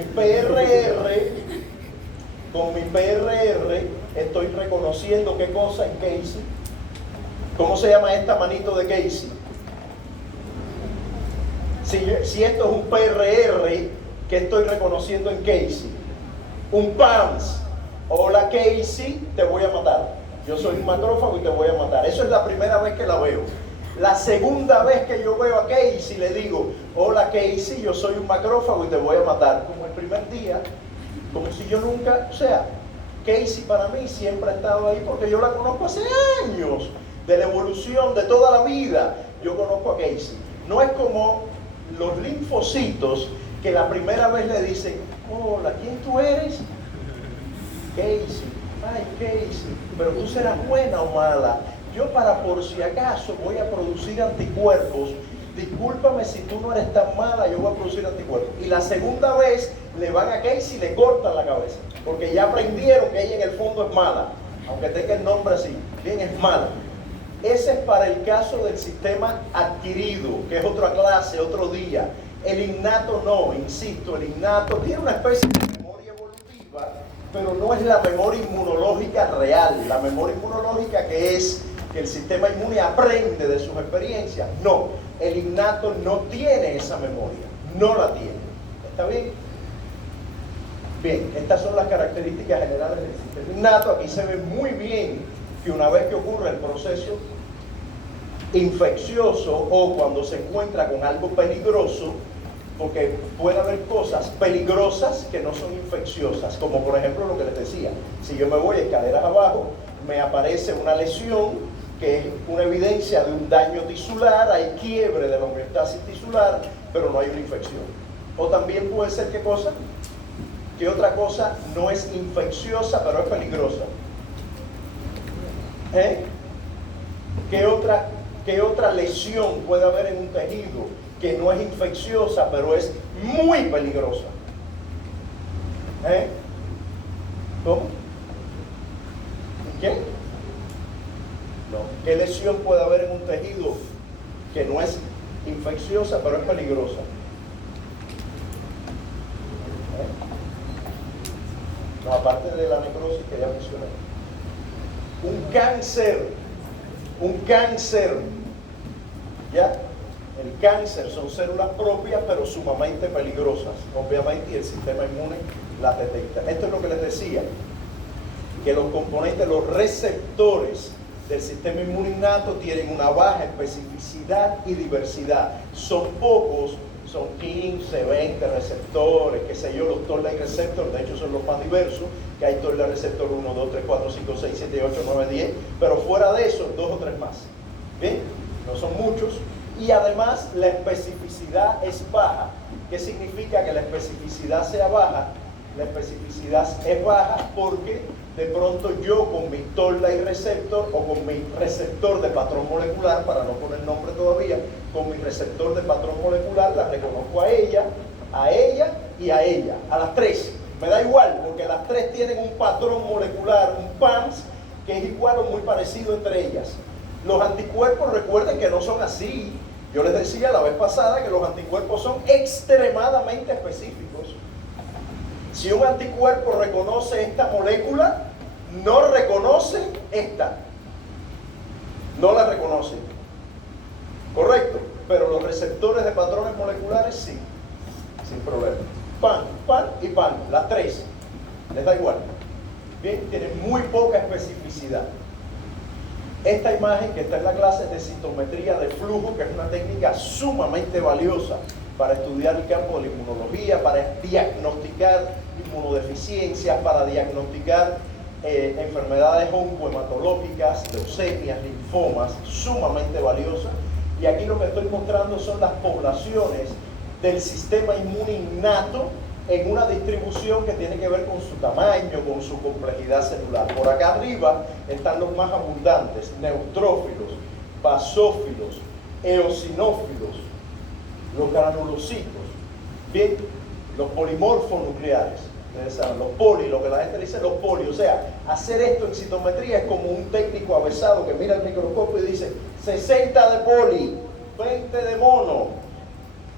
mi PRR, estoy reconociendo qué cosa en Casey. ¿Cómo se llama esta manito de Casey? Si esto es un PRR, ¿qué estoy reconociendo en Casey? Un PAMS. Hola Casey, te voy a matar. Yo soy un macrófago y te voy a matar. Eso es la primera vez que la veo. La segunda vez que yo veo a Casey, le digo, hola Casey, yo soy un macrófago y te voy a matar. Como el primer día, como si yo nunca, o sea, Casey para mí siempre ha estado ahí porque yo la conozco hace años, de la evolución, de toda la vida. Yo conozco a Casey. No es como los linfocitos que la primera vez le dicen, hola, ¿quién tú eres? Casey, ay Casey, pero tú serás buena o mala. Yo para por si acaso voy a producir anticuerpos. Discúlpame si tú no eres tan mala, yo voy a producir anticuerpos. Y la segunda vez le van a Casey y le cortan la cabeza, porque ya aprendieron que ella en el fondo es mala, aunque tenga el nombre así, bien, es mala. Ese es para el caso del sistema adquirido, que es otra clase, otro día. El innato no, insisto, el innato tiene una especie de memoria evolutiva, pero no es la memoria inmunológica real. La memoria inmunológica que es que el sistema inmune aprende de sus experiencias. No, el innato no tiene esa memoria, no la tiene. ¿Está bien? Bien, estas son las características generales del sistema innato. Aquí se ve muy bien que una vez que ocurre el proceso infeccioso o cuando se encuentra con algo peligroso, porque puede haber cosas peligrosas que no son infecciosas, como por ejemplo lo que les decía, si yo me voy escaleras abajo, me aparece una lesión que es una evidencia de un daño tisular, hay quiebre de la homeostasis tisular, pero no hay una infección. O también puede ser, ¿qué cosa? Que otra cosa no es infecciosa, pero es peligrosa. ¿Qué otra lesión puede haber en un tejido que no es infecciosa, pero es muy peligrosa? ¿Cómo? ¿Qué? No. ¿Qué lesión puede haber en un tejido que no es infecciosa, pero es peligrosa? No, aparte de la necrosis que ya mencioné. Un cáncer, ¿ya? El cáncer son células propias, pero sumamente peligrosas, obviamente, y el sistema inmune las detecta. Esto es lo que les decía, que los componentes, los receptores del sistema inmune innato tienen una baja especificidad y diversidad. Son pocos, son 15, 20 receptores, qué sé yo, los Toll-like receptors, de hecho son los más diversos, que hay Toll-like receptor 1, 2, 3, 4, 5, 6, 7, 8, 9, 10, pero fuera de eso, 2 o 3 más. ¿Bien? No son muchos. Y además la especificidad es baja. ¿Qué significa que la especificidad sea baja? La especificidad es baja porque de pronto yo con mi Toll-like receptor o con mi receptor de patrón molecular, para no poner nombre todavía, con mi receptor de patrón molecular la reconozco a ella y a ella, a las tres. Me da igual porque las tres tienen un patrón molecular, un PAMS, que es igual o muy parecido entre ellas. Los anticuerpos, recuerden que no son así. Yo les decía la vez pasada que los anticuerpos son extremadamente específicos. Si un anticuerpo reconoce esta molécula, no reconoce esta. No la reconoce. ¿Correcto? Pero los receptores de patrones moleculares sí. Sin problema. PAN, PAN y PAN. Las tres. Les da igual. Bien, tienen muy poca especificidad. Esta imagen que está en la clase es de citometría de flujo, que es una técnica sumamente valiosa para estudiar el campo de la inmunología, para diagnosticar inmunodeficiencias, para diagnosticar enfermedades oncohematológicas, leucemias, linfomas, sumamente valiosa. Y aquí lo que estoy mostrando son las poblaciones del sistema inmune innato en una distribución que tiene que ver con su tamaño, con su complejidad celular. Por acá arriba están los más abundantes: neutrófilos, basófilos, eosinófilos, los granulocitos, bien, los polimorfos nucleares. Ustedes saben, los poli, lo que la gente dice los poli. O sea, hacer esto en citometría es como un técnico avesado que mira el microscopio y dice 60 de poli, 20 de mono,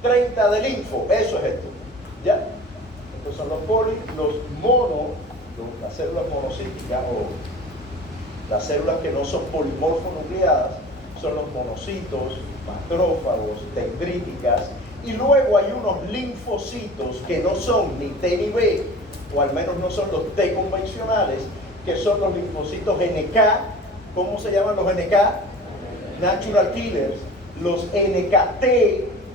30 de linfo. Eso es esto. ¿Ya? Estos son los poli, los mono, las células monocíticas o las células que no son polimorfonucleadas, son los monocitos, macrófagos, dendríticas, y luego hay unos linfocitos que no son ni T ni B, o al menos no son los T convencionales, que son los linfocitos NK. ¿Cómo se llaman los NK? Natural Killers. Los NKT,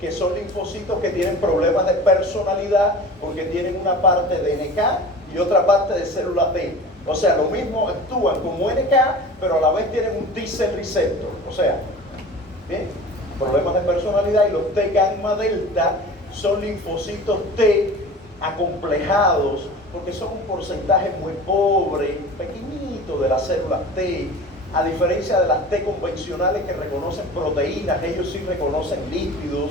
que son linfocitos que tienen problemas de personalidad porque tienen una parte de NK y otra parte de célula T. O sea, lo mismo actúan como NK, pero a la vez tienen un T-cell receptor. O sea, ¿bien? Problemas de personalidad. Y los T gamma delta son linfocitos T acomplejados porque son un porcentaje muy pobre, pequeñito de las células T. A diferencia de las T convencionales que reconocen proteínas, ellos sí reconocen lípidos,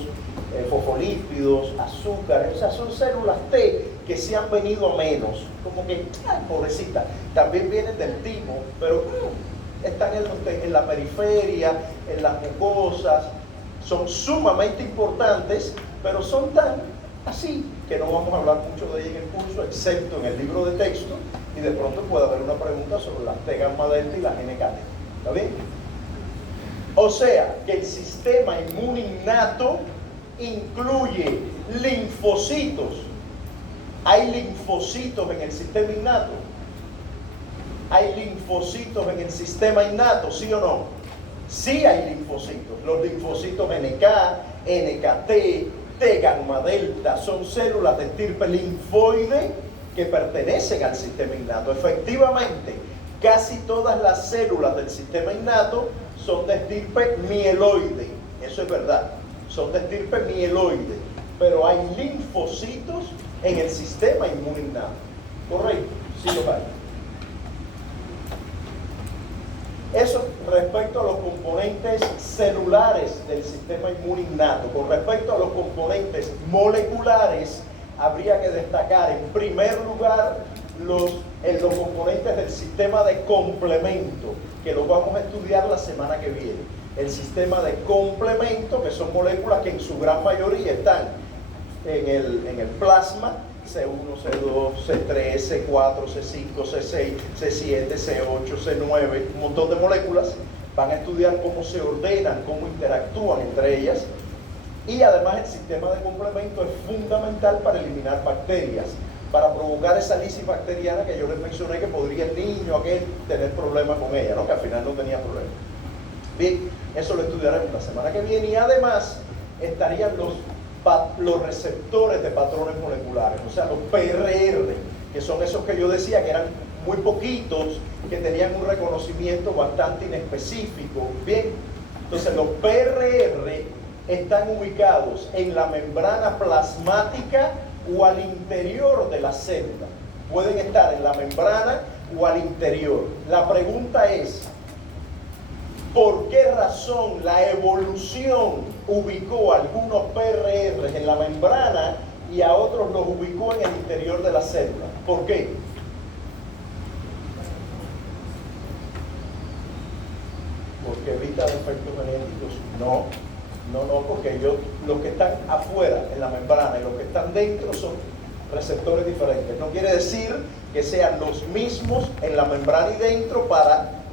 fosfolípidos, azúcares. O sea, son células T que se han venido a menos. Como que, ay, pobrecita, también vienen del timo, pero están en la periferia, en las mucosas. Son sumamente importantes, pero son tan así que no vamos a hablar mucho de ellas en el curso, excepto en el libro de texto, y de pronto puede haber una pregunta sobre las T gamma delta y las NKT. ¿Está bien? O sea, que el sistema inmune innato incluye linfocitos. ¿Hay linfocitos en el sistema innato? ¿Hay linfocitos en el sistema innato? ¿Sí o no? Sí hay linfocitos. Los linfocitos NK, NKT, T gamma delta son células de estirpe linfoide que pertenecen al sistema innato. Efectivamente, casi todas las células del sistema innato son de estirpe mieloide. Eso es verdad. Son de estirpe mieloide. Pero hay linfocitos en el sistema inmune innato. ¿Correcto? Sí los hay. Eso respecto a los componentes celulares del sistema inmune innato. Con respecto a los componentes moleculares, habría que destacar en primer lugar los componentes del sistema de complemento, que los vamos a estudiar la semana que viene. El sistema de complemento, que son moléculas que en su gran mayoría están en el plasma, C1, C2, C3, C4, C5, C6, C7, C8, C9, un montón de moléculas. Van a estudiar cómo se ordenan, cómo interactúan entre ellas. Y además el sistema de complemento es fundamental para eliminar bacterias, para provocar esa lisis bacteriana que yo les mencioné que podría el niño aquel tener problemas con ella, ¿no? Que al final no tenía problemas. Bien, eso lo estudiaremos la semana que viene. Y además estarían los receptores de patrones moleculares, o sea, los PRR, que son esos que yo decía que eran muy poquitos, que tenían un reconocimiento bastante inespecífico. Bien, entonces los PRR están ubicados en la membrana plasmática o al interior de la célula. Pueden estar en la membrana o al interior. La pregunta es, ¿por qué razón la evolución ubicó a algunos PRR en la membrana y a otros los ubicó en el interior de la célula? ¿Por qué? ¿Porque evita defectos genéticos? No, porque los que están afuera en la membrana y los que están dentro son receptores diferentes. No quiere decir que sean los mismos en la membrana y dentro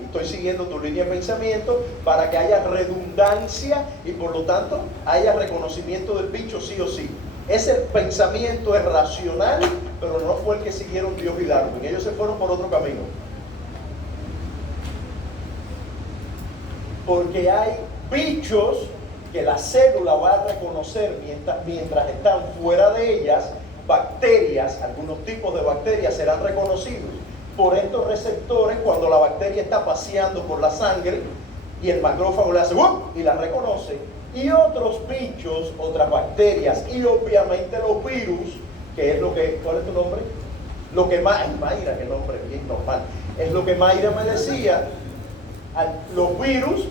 estoy siguiendo tu línea de pensamiento, para que haya redundancia y por lo tanto haya reconocimiento del bicho sí o sí. Ese pensamiento es racional, pero no fue el que siguieron Dios y Darwin. Ellos se fueron por otro camino. Porque hay bichos que la célula va a reconocer mientras están fuera de ellas. Bacterias, algunos tipos de bacterias serán reconocidos por estos receptores cuando la bacteria está paseando por la sangre y el macrófago le hace ¡wup! Y la reconoce. Y otros bichos, otras bacterias y obviamente los virus, que es lo que, ¿cuál es tu nombre? Lo que Mayra, que nombre bien normal, es lo que Mayra me decía. Los virus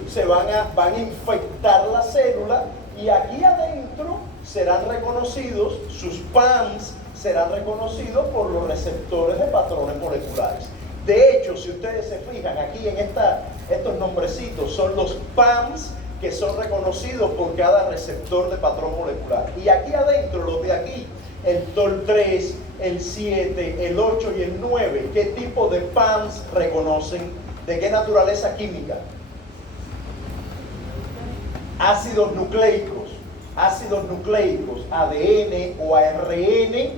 van a infectar la célula y aquí adentro serán reconocidos, sus PAMs serán reconocidos por los receptores de patrones moleculares. De hecho, si ustedes se fijan aquí en estos nombrecitos, son los PAMs que son reconocidos por cada receptor de patrón molecular. Y aquí adentro, los de aquí, el TOL3, el 7, el 8 y el 9, ¿qué tipo de PAMs reconocen? ¿De qué naturaleza química? Ácidos nucleicos, ADN o ARN,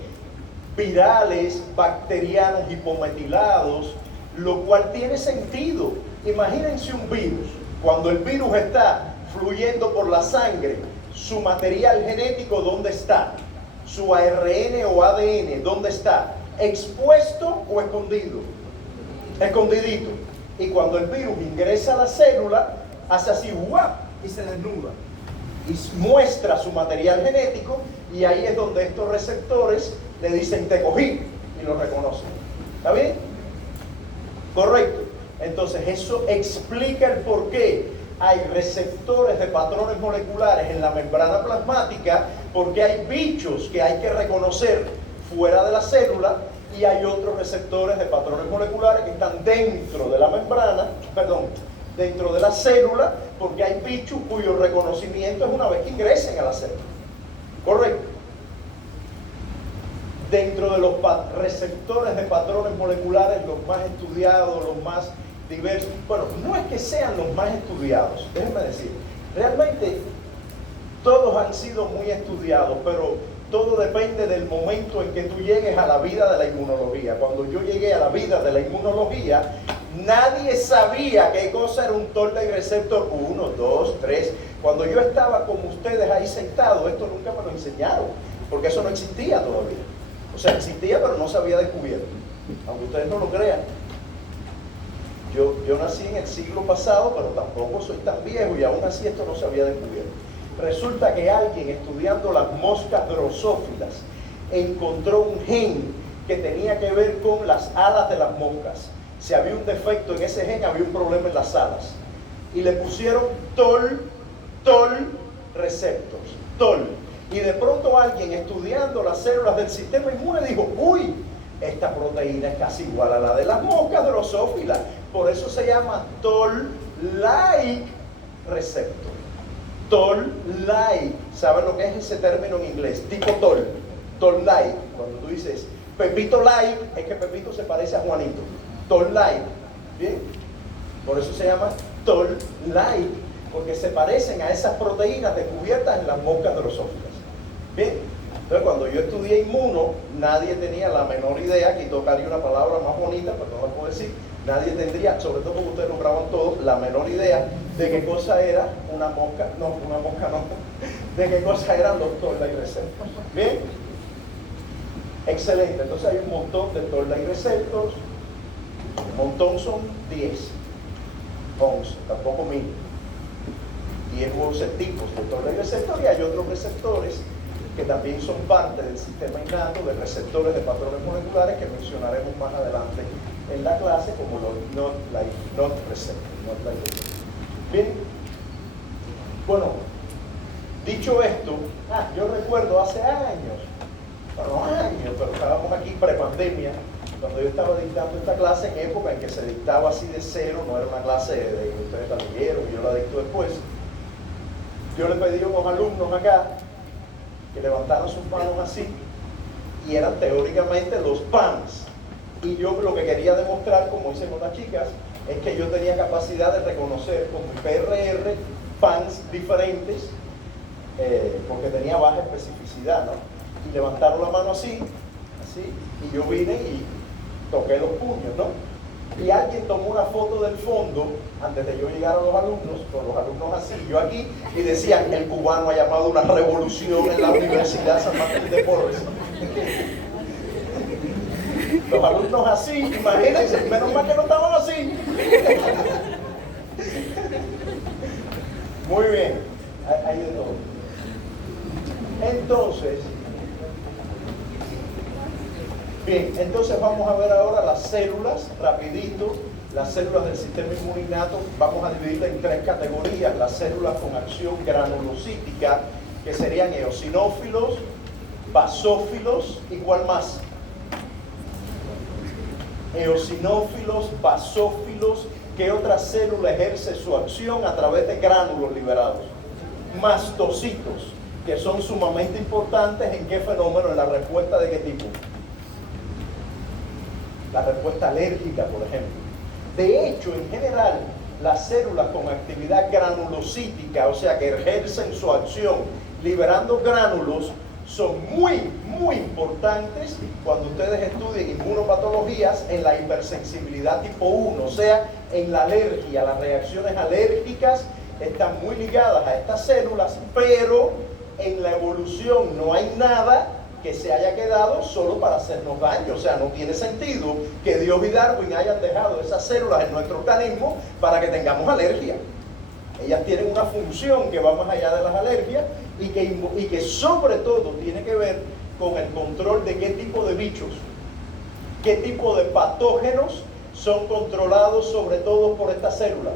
virales, bacterianos hipometilados, lo cual tiene sentido. Imagínense un virus. Cuando el virus está fluyendo por la sangre, su material genético, ¿dónde está? Su ARN o ADN, ¿dónde está? ¿Expuesto o escondido? Escondidito. Y cuando el virus ingresa a la célula, hace así, ¡guap!, y se desnuda. Y muestra su material genético, y ahí es donde estos receptores le dicen, te cogí, y lo reconocen. ¿Está bien? Correcto. Entonces eso explica el por qué hay receptores de patrones moleculares en la membrana plasmática, porque hay bichos que hay que reconocer fuera de la célula, y hay otros receptores de patrones moleculares que están dentro de la membrana, dentro de la célula, porque hay bichos cuyo reconocimiento es una vez que ingresen a la célula. Correcto. Dentro de los receptores de patrones moleculares, los más estudiados, los más diversos, bueno, no es que sean los más estudiados, déjenme decir, realmente todos han sido muy estudiados, pero todo depende del momento en que tú llegues a la vida de la inmunología. Cuando yo llegué a la vida de la inmunología, nadie sabía qué cosa era un Toll-like receptor 1, 2, 3. Cuando yo estaba con ustedes ahí sentados, esto nunca me lo enseñaron, porque eso no existía todavía. O sea, existía, pero no se había descubierto, aunque ustedes no lo crean. Yo nací en el siglo pasado, pero tampoco soy tan viejo, y aún así esto no se había descubierto. Resulta que alguien estudiando las moscas drosófilas encontró un gen que tenía que ver con las alas de las moscas. Si había un defecto en ese gen, había un problema en las alas. Y le pusieron Toll receptors, Toll. Y de pronto alguien estudiando las células del sistema inmune dijo, uy, esta proteína es casi igual a la de las moscas drosófilas. Por eso se llama Toll-like receptor. Toll-like. ¿Saben lo que es ese término en inglés? Tipo Toll. Toll-like. Cuando tú dices Pepito-like, es que Pepito se parece a Juanito. Toll-like. ¿Bien? Por eso se llama Toll-like, porque se parecen a esas proteínas descubiertas en las moscas drosófilas. ¿Bien? Entonces, cuando yo estudié inmuno, nadie tenía la menor idea, aquí tocaría una palabra más bonita, pero no la puedo decir, nadie tendría, sobre todo porque ustedes lo graban todos, la menor idea de qué cosa era una mosca, de qué cosa eran los Toll-like receptors. ¿Bien? Excelente. Entonces hay un montón de Toll-like receptors, un montón son 10, 11, tampoco 1000. 10 u 11 tipos de Toll-like receptors, y hay otros receptores que también son parte del sistema innato de receptores de patrones moleculares que mencionaremos más adelante en la clase, como los not receptors. Bien, bueno, dicho esto, yo recuerdo hace años, pero estábamos aquí prepandemia, cuando yo estaba dictando esta clase, en época en que se dictaba así de cero, no era una clase de que ustedes la leyeron, yo la dicto después. Yo le pedí a unos alumnos acá que levantaran sus manos así, y eran teóricamente los PAMs. Y yo lo que quería demostrar, como hice con las chicas, es que yo tenía capacidad de reconocer con mi PRR PAMs diferentes, porque tenía baja especificidad, ¿no? Y levantaron la mano así, y yo vine y toqué los puños, ¿no? Y alguien tomó una foto del fondo antes de yo llegar a los alumnos, con los alumnos así, yo aquí, y decían, el cubano ha llamado una revolución en la Universidad San Martín de Porres. Los alumnos así, imagínense, menos mal que no estaban así. Muy bien, hay de todo. Entonces vamos a ver ahora las células, rapidito, las células del sistema inmune innato. Vamos a dividirlas en 3 categorías: las células con acción granulocítica, que serían eosinófilos, basófilos, ¿y cuál más? Eosinófilos, basófilos. ¿Qué otra célula ejerce su acción a través de gránulos liberados? Mastocitos, que son sumamente importantes. ¿En qué fenómeno? En la respuesta de qué tipo. La respuesta alérgica, por ejemplo. De hecho, en general, las células con actividad granulocítica, o sea, que ejercen su acción liberando gránulos, son muy importantes cuando ustedes estudien inmunopatologías en la hipersensibilidad tipo 1, o sea, en la alergia. Las reacciones alérgicas están muy ligadas a estas células, pero en la evolución no hay nada que se haya quedado solo para hacernos daño. O sea, no tiene sentido que Dios y Darwin hayan dejado esas células en nuestro organismo para que tengamos alergia. Ellas tienen una función que va más allá de las alergias y que sobre todo tiene que ver con el control de qué tipo de bichos, qué tipo de patógenos son controlados sobre todo por estas células.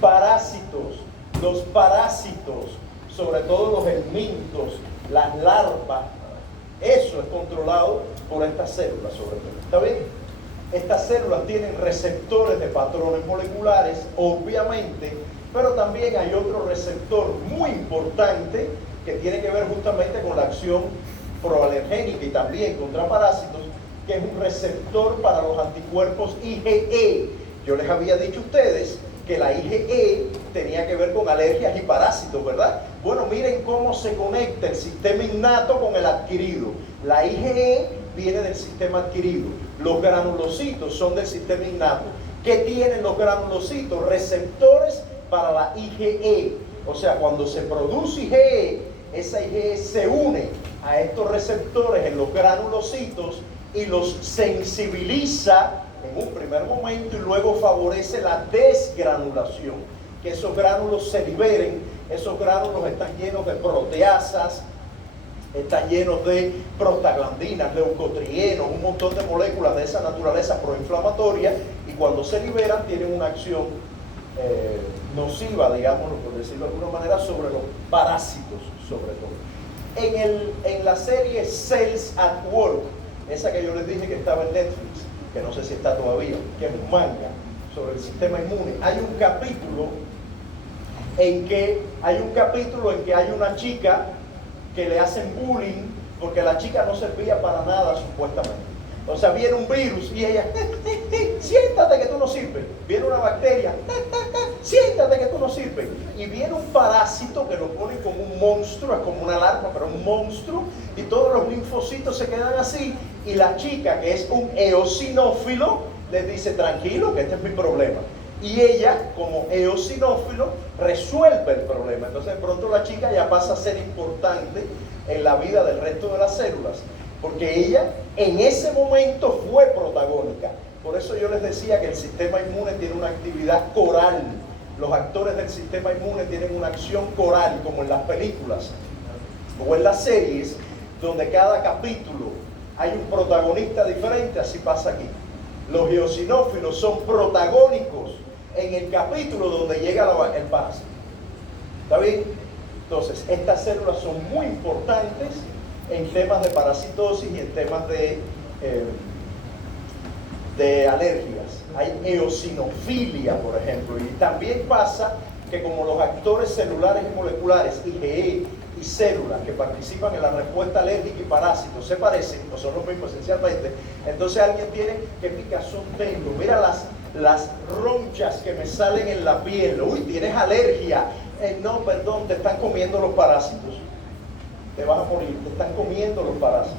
Parásitos. Los parásitos, sobre todo los helmintos, las larvas, eso es controlado por estas células sobre todo. ¿Está bien? Estas células tienen receptores de patrones moleculares, obviamente, pero también hay otro receptor muy importante que tiene que ver justamente con la acción proalergénica y también contra parásitos, que es un receptor para los anticuerpos IgE. Yo les había dicho a ustedes que la IgE tenía que ver con alergias y parásitos, ¿verdad? Bueno, miren cómo se conecta el sistema innato con el adquirido. La IgE viene del sistema adquirido. Los granulocitos son del sistema innato. ¿Qué tienen los granulocitos? Receptores para la IgE. O sea, cuando se produce IgE, esa IgE se une a estos receptores en los granulocitos y los sensibiliza en un primer momento y luego favorece la desgranulación, que esos gránulos se liberen. Esos gránulos están llenos de proteasas, están llenos de prostaglandinas, leucotrienos, un montón de moléculas de esa naturaleza proinflamatoria, y cuando se liberan tienen una acción nociva, digámoslo por decirlo de alguna manera, sobre los parásitos sobre todo. En la serie Cells at Work, esa que yo les dije que estaba en Netflix, que no sé si está todavía, que es un manga sobre el sistema inmune, hay un capítulo en que hay una chica que le hacen bullying porque la chica no servía para nada supuestamente. O sea, viene un virus y ella, siéntate que tú no sirves. Viene una bacteria, siéntate que tú no sirves. Y viene un parásito que lo pone como un monstruo, es como una larva, pero un monstruo, y todos los linfocitos se quedan así, y la chica, que es un eosinófilo, le dice, tranquilo, que este es mi problema. Y ella, como eosinófilo, resuelve el problema. Entonces, de pronto la chica ya pasa a ser importante en la vida del resto de las células, porque ella en ese momento fue protagónica. Por eso yo les decía que el sistema inmune tiene una actividad coral. Los actores del sistema inmune tienen una acción coral, como en las películas o en las series, donde cada capítulo hay un protagonista diferente. Así pasa aquí. Los eosinófilos son protagónicos en el capítulo donde llega el parásito. ¿Está bien? Entonces, estas células son muy importantes en temas de parasitosis y en temas de alergias. Hay eosinofilia, por ejemplo, y también pasa que como los actores celulares y moleculares, IgE y células que participan en la respuesta alérgica y parásitos se parecen, o son los mismos esencialmente, entonces alguien tiene, ¿qué picazón tengo? Mira las ronchas que me salen en la piel. Uy, tienes alergia. No, perdón, te están comiendo los parásitos. Te vas a morir, te están comiendo los parásitos.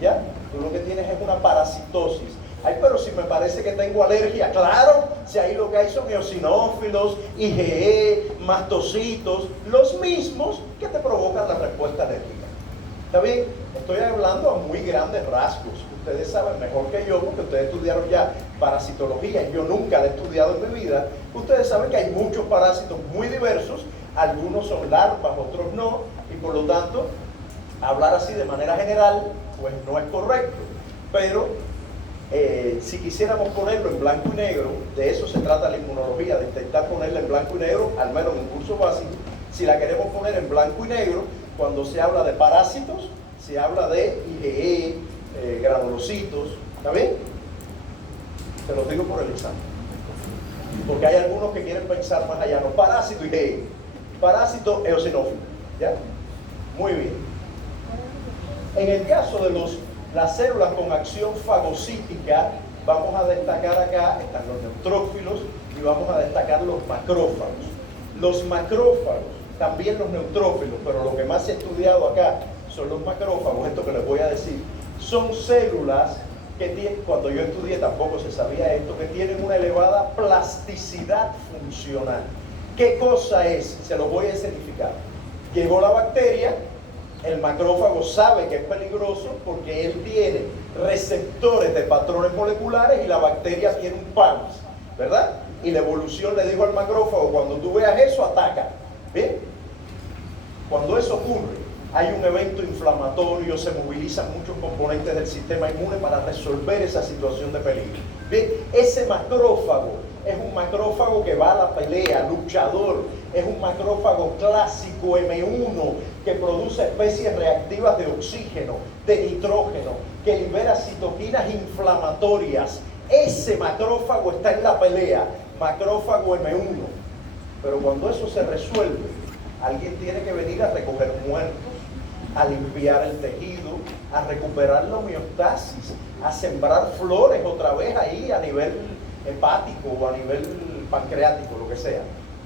¿Ya? Tú lo que tienes es una parasitosis. Ay, pero si me parece que tengo alergia, claro, si ahí lo que hay son eosinófilos, IgE, mastocitos, los mismos que te provocan la respuesta alérgica. ¿Está bien? Estoy hablando a muy grandes rasgos. Ustedes saben mejor que yo, porque ustedes estudiaron ya parasitología y yo nunca la he estudiado en mi vida. Ustedes saben que hay muchos parásitos muy diversos, algunos son larvas, otros no, y por lo tanto, hablar así de manera general, pues no es correcto. Pero si quisiéramos ponerlo en blanco y negro, de eso se trata la inmunología, de intentar ponerla en blanco y negro, al menos en un curso básico. Si la queremos poner en blanco y negro, cuando se habla de parásitos, se habla de IgE, granulocitos, ¿está bien? Se los digo por el examen. Porque hay algunos que quieren pensar más allá, no, parásito IgE, parásito eosinófilo, ¿ya? Muy bien. En el caso de las células con acción fagocítica, vamos a destacar acá, están los neutrófilos y vamos a destacar los macrófagos. Los macrófagos, también los neutrófilos, pero lo que más se ha estudiado acá son los macrófagos, esto que les voy a decir. Son células que tienen, cuando yo estudié tampoco se sabía esto, que tienen una elevada plasticidad funcional. ¿Qué cosa es? Se lo voy a escenificar. Llegó la bacteria, el macrófago sabe que es peligroso porque él tiene receptores de patrones moleculares y la bacteria tiene un PAMS, ¿verdad? Y la evolución le dijo al macrófago, cuando tú veas eso, ataca. ¿Bien? Cuando eso ocurre, hay un evento inflamatorio, se movilizan muchos componentes del sistema inmune para resolver esa situación de peligro. ¿Bien? Ese macrófago es un macrófago que va a la pelea, luchador, es un macrófago clásico M1 que produce especies reactivas de oxígeno, de nitrógeno, que libera citoquinas inflamatorias. Ese macrófago está en la pelea, macrófago M1. Pero cuando eso se resuelve, alguien tiene que venir a recoger muertos, a limpiar el tejido, a recuperar la homeostasis, a sembrar flores otra vez ahí a nivel hepático o a nivel pancreático, lo que sea.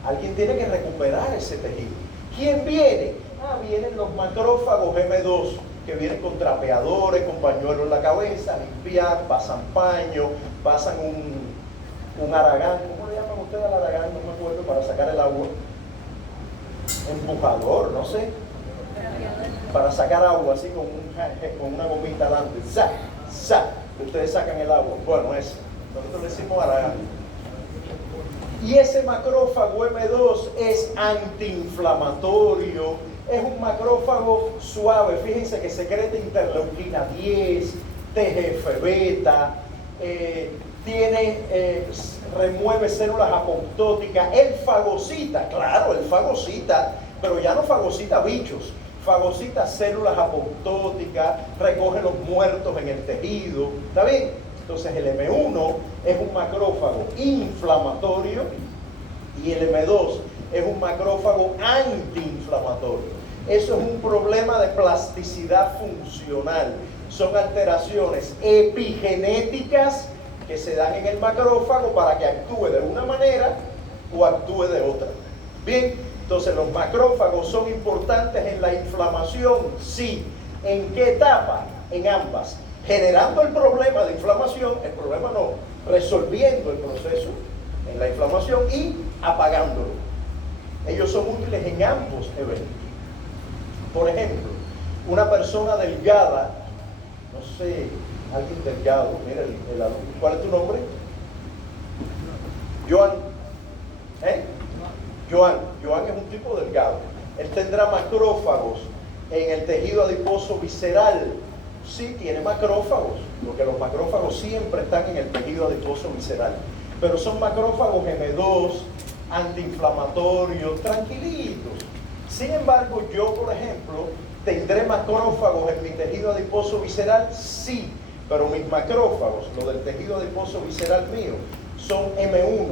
Alguien tiene que recuperar ese tejido. ¿Quién viene? Vienen los macrófagos M2, que vienen con trapeadores, con pañuelos en la cabeza, a limpiar, pasan paño, pasan un aragán. ¿Cómo le llaman ustedes al aragán? No me acuerdo, para sacar el agua. Empujador, no sé. Para sacar agua así con una gomita adelante. ¡Za! ¡Za! Ustedes sacan el agua. Bueno, eso. Nosotros le decimos aragán. Y ese macrófago M2 es antiinflamatorio, es un macrófago suave. Fíjense que secreta interleuquina 10, TGF-beta, remueve células apoptóticas. Él fagocita, claro, él fagocita, pero ya no fagocita bichos, fagocita células apoptóticas, recoge los muertos en el tejido. ¿Está bien? Entonces el M1 es un macrófago inflamatorio y el M2 es un macrófago antiinflamatorio. Eso es un problema de plasticidad funcional. Son alteraciones epigenéticas que se dan en el macrófago para que actúe de una manera o actúe de otra. Bien, entonces los macrófagos son importantes en la inflamación, sí. ¿En qué etapa? En ambas. Generando el problema de inflamación, el problema no, resolviendo el proceso en la inflamación y apagándolo. Ellos son útiles en ambos eventos. Por ejemplo, una persona delgada, no sé, alguien delgado, mira el alumno, ¿cuál es tu nombre? Joan. Joan es un tipo delgado. Él tendrá macrófagos en el tejido adiposo visceral. Sí, tiene macrófagos, porque los macrófagos siempre están en el tejido adiposo visceral, pero son macrófagos M2, antiinflamatorios, tranquilitos. Sin embargo, yo, por ejemplo, ¿tendré macrófagos en mi tejido adiposo visceral? Sí, pero mis macrófagos, los del tejido adiposo visceral mío, son M1,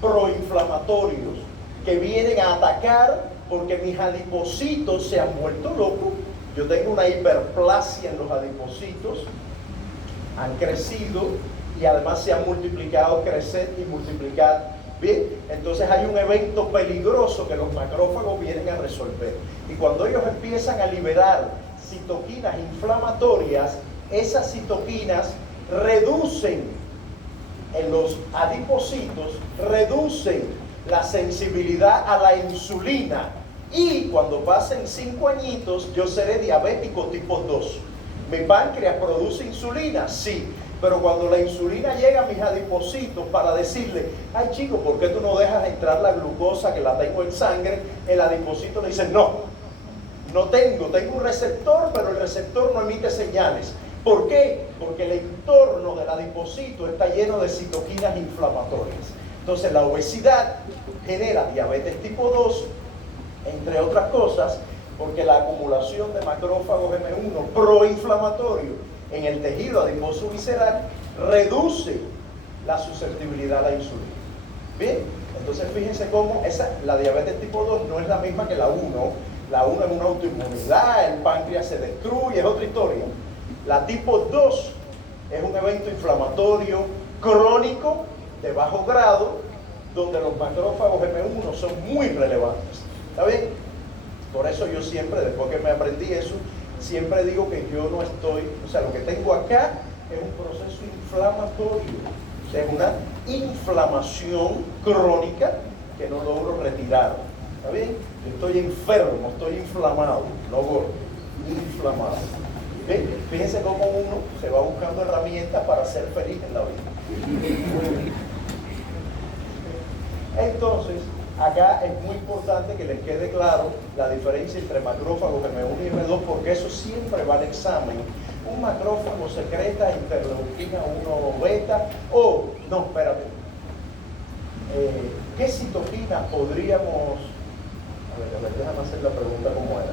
proinflamatorios, que vienen a atacar porque mis adipocitos se han vuelto locos. Yo tengo una hiperplasia en los adipocitos, han crecido y además se han multiplicado, crecer y multiplicar. Bien, entonces hay un evento peligroso que los macrófagos vienen a resolver. Y cuando ellos empiezan a liberar citoquinas inflamatorias, esas citoquinas reducen en los adipocitos, reducen la sensibilidad a la insulina. Y cuando pasen 5 añitos, yo seré diabético tipo 2. ¿Mi páncreas produce insulina? Sí. Pero cuando la insulina llega a mis adipocitos para decirle, ay chico, ¿por qué tú no dejas entrar la glucosa que la tengo en sangre? El adipocito le dice, no tengo un receptor, pero el receptor no emite señales. ¿Por qué? Porque el entorno del adipocito está lleno de citoquinas inflamatorias. Entonces la obesidad genera diabetes tipo 2, entre otras cosas, porque la acumulación de macrófagos M1 proinflamatorio en el tejido adiposo visceral reduce la susceptibilidad a la insulina. Bien, entonces fíjense cómo la diabetes tipo 2 no es la misma que la 1. La 1 es una autoinmunidad, el páncreas se destruye, es otra historia. La tipo 2 es un evento inflamatorio crónico de bajo grado, donde los macrófagos M1 son muy relevantes. ¿Está bien? Por eso yo siempre, después que me aprendí eso, siempre digo que yo no estoy, o sea, lo que tengo acá es un proceso inflamatorio, o sea, es una inflamación crónica que no logro retirar. ¿Está bien? Yo estoy enfermo, estoy inflamado, no gordo, inflamado. ¿Ven? Fíjense cómo uno se va buscando herramientas para ser feliz en la vida. Entonces, acá es muy importante que les quede claro la diferencia entre macrófagos M1 y M2, porque eso siempre va al examen. Un macrófago secreta interleuquina 1 beta, no, espérate. ¿Qué citoquinas podríamos... A ver, déjame hacer la pregunta como era.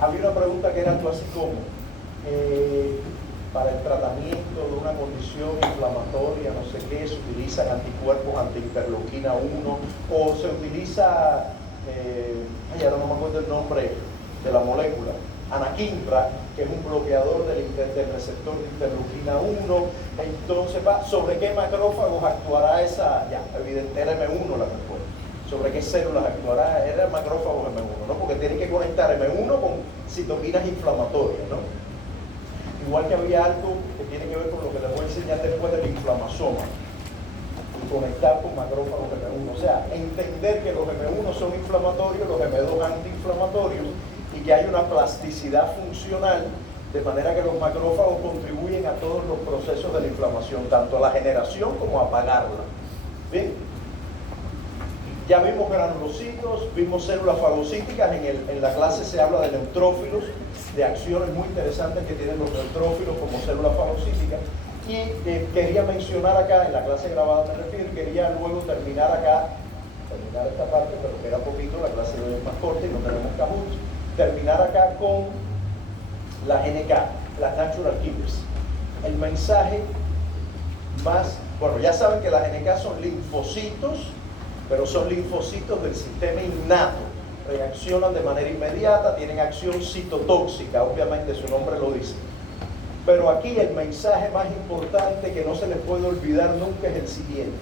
Había una pregunta que era algo así como... para el tratamiento de una condición inflamatoria, no sé qué, se utilizan anticuerpos antiinterleuquina 1 o se utiliza, ahora no me acuerdo el nombre de la molécula, anakinra, que es un bloqueador del receptor de interleuquina 1. Entonces, ¿sobre qué macrófagos actuará esa? Ya, evidente, era M1 la respuesta. ¿Sobre qué células actuará? Era macrófagos M1, ¿no? Porque tiene que conectar M1 con citoquinas inflamatorias, ¿no? Igual que había algo que tiene que ver con lo que les voy a enseñar después del inflamasoma y conectar con macrófagos M1. O sea, entender que los M1 son inflamatorios, los M2 antiinflamatorios y que hay una plasticidad funcional de manera que los macrófagos contribuyen a todos los procesos de la inflamación, tanto a la generación como a apagarla. ¿Bien? Ya vimos granulocitos, vimos células fagocíticas, en la clase se habla de neutrófilos, de acciones muy interesantes que tienen los neutrófilos como células fagocíticas. Y quería mencionar acá, en la clase grabada me refiero, quería luego terminar esta parte, pero queda poquito, la clase de hoy es más corta y no tenemos Kahoot, terminar acá con las NK, las Natural Killers. El mensaje más, bueno, ya saben que las NK son linfocitos, pero son linfocitos del sistema innato, reaccionan de manera inmediata, tienen acción citotóxica, obviamente su nombre lo dice. Pero aquí el mensaje más importante que no se les puede olvidar nunca es el siguiente: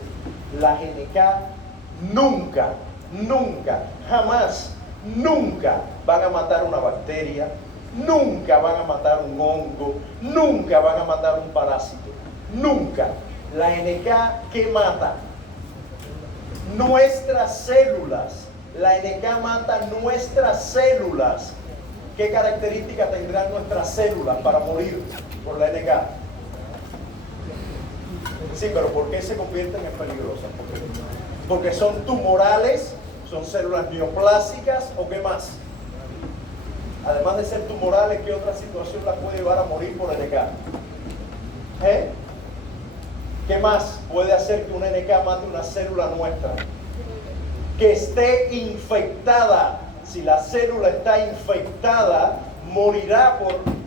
las NK nunca, jamás, nunca van a matar una bacteria, nunca van a matar un hongo, nunca van a matar un parásito, nunca. La NK, ¿qué mata? Nuestras células. La NK mata nuestras células. ¿Qué características tendrán nuestras células para morir por la NK? Sí, pero ¿por qué se convierten en peligrosas? Porque son tumorales, son células neoplásicas, ¿o qué más? Además de ser tumorales, ¿qué otra situación las puede llevar a morir por NK? ¿Qué más puede hacer que una NK mate una célula nuestra? Que esté infectada. Si la célula está infectada, morirá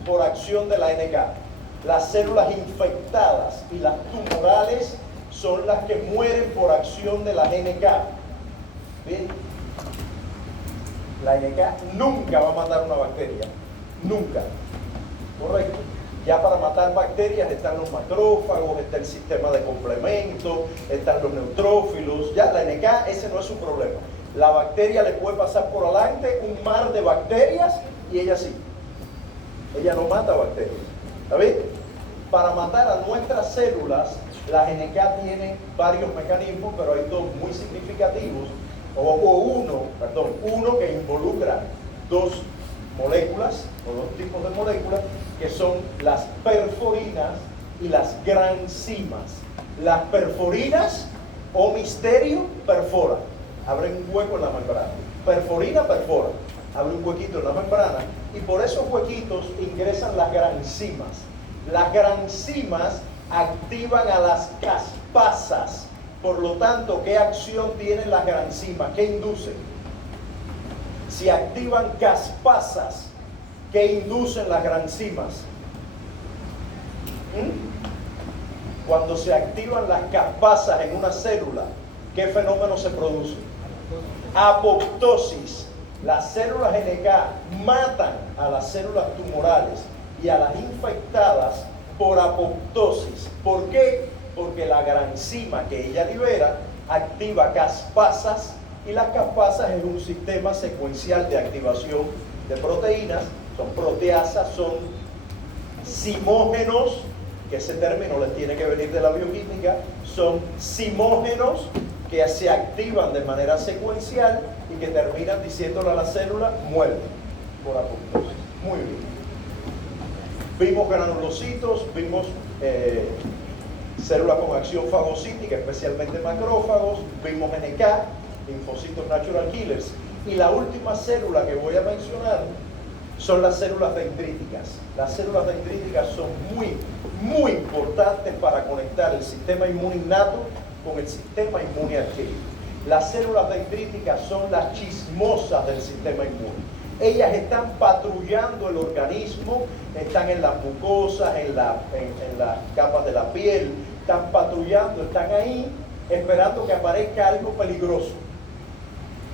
por acción de la NK. Las células infectadas y las tumorales son las que mueren por acción de la NK. ¿Bien? La NK nunca va a matar una bacteria. Nunca. ¿Correcto? Ya para matar bacterias están los macrófagos, está el sistema de complemento, están los neutrófilos. Ya la NK, ese no es su problema. La bacteria le puede pasar por adelante un mar de bacterias y ella sí. Ella no mata bacterias. ¿Está bien? Para matar a nuestras células, las NK tienen varios mecanismos, pero hay dos muy significativos, uno que involucra dos moléculas, o dos tipos de moléculas, que son las perforinas y las granzimas. Las perforinas, o misterio, perfora, abren un hueco en la membrana. Perforina perfora, abre un huequito en la membrana, y por esos huequitos ingresan las granzimas. Las granzimas activan a las caspasas. Por lo tanto, ¿qué acción tienen las granzimas? ¿Qué inducen? se activan caspasas que inducen las granzimas. Cuando se activan las caspasas en una célula, ¿qué fenómeno se produce? Apoptosis. Las células NK matan a las células tumorales y a las infectadas por apoptosis. ¿Por qué? Porque la granzima que ella libera activa caspasas, y las caspasas es un sistema secuencial de activación de proteínas, son proteasas, son simógenos, que ese término les tiene que venir de la bioquímica, son simógenos que se activan de manera secuencial y que terminan diciéndole a la célula, muere por apoptosis. Muy bien. Vimos granulocitos, vimos células con acción fagocítica, especialmente macrófagos, vimos NK, linfocitos natural killers, y la última célula que voy a mencionar son las células dendríticas. Las células dendríticas son muy importantes para conectar el sistema inmune innato con el sistema inmune adquirido. Las células dendríticas son las chismosas del sistema inmune. Ellas están patrullando el organismo, están en las mucosas, en las capas de la piel, están patrullando, están ahí esperando que aparezca algo peligroso.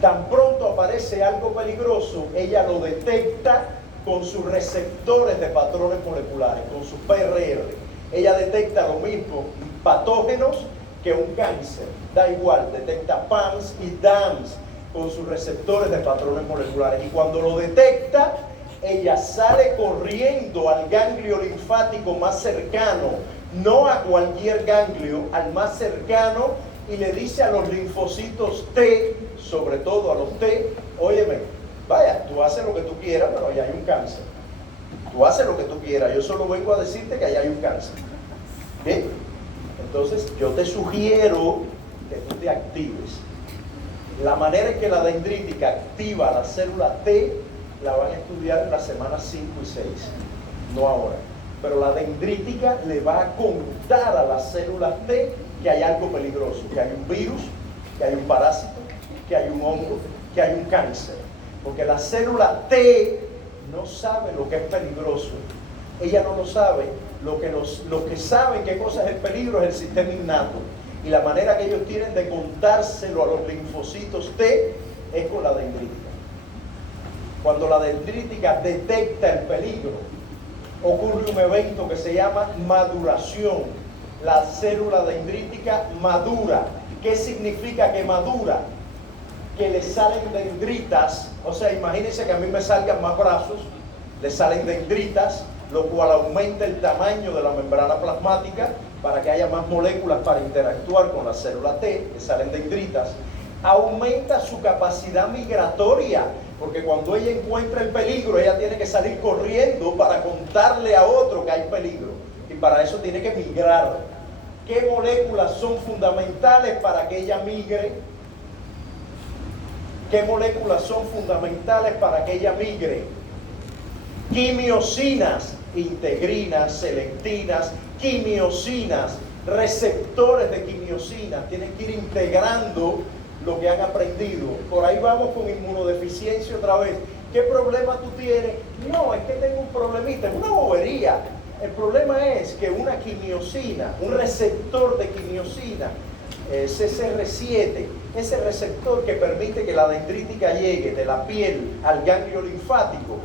Tan pronto aparece algo peligroso, ella lo detecta con sus receptores de patrones moleculares, con sus PRR. Ella detecta lo mismo patógenos que un cáncer, da igual, detecta PAMS y DAMS con sus receptores de patrones moleculares, y cuando lo detecta, ella sale corriendo al ganglio linfático más cercano, no a cualquier ganglio, al más cercano, y le dice a los linfocitos T, sobre todo a los T, óyeme, vaya, tú haces lo que tú quieras, pero allá hay un cáncer. Tú haces lo que tú quieras, yo solo vengo a decirte que allá hay un cáncer. ¿Bien? Entonces, yo te sugiero que tú te actives. La manera en que la dendrítica activa la célula T, la van a estudiar en las semanas 5 y 6, no ahora. Pero la dendrítica le va a contar a las células T que hay algo peligroso, que hay un virus, que hay un parásito, que hay un hongo, que hay un cáncer. Porque la célula T no sabe lo que es peligroso. Ella no lo sabe. Los que saben qué cosa es el peligro es el sistema innato. Y la manera que ellos tienen de contárselo a los linfocitos T es con la dendrítica. Cuando la dendrítica detecta el peligro, ocurre un evento que se llama maduración. La célula dendrítica madura. ¿Qué significa que madura? Que le salen dendritas. O sea, imagínense que a mí me salgan más brazos, le salen dendritas, lo cual aumenta el tamaño de la membrana plasmática para que haya más moléculas para interactuar con la célula T, que salen dendritas. Aumenta su capacidad migratoria, porque cuando ella encuentra el peligro, ella tiene que salir corriendo para contarle a otro que hay peligro, y para eso tiene que migrar. ¿Qué moléculas son fundamentales para que ella migre? ¿Qué moléculas son fundamentales para que ella migre? Quimiosinas, integrinas, selectinas, quimiosinas, receptores de quimiosinas. Tienen que ir integrando lo que han aprendido. Por ahí vamos con inmunodeficiencia otra vez. ¿Qué problema tú tienes? No, es que tengo un problemita, es una bobería. El problema es que una quimiosina, un receptor de quimiosina, CCR7, ese receptor que permite que la dendrítica llegue de la piel al ganglio linfático,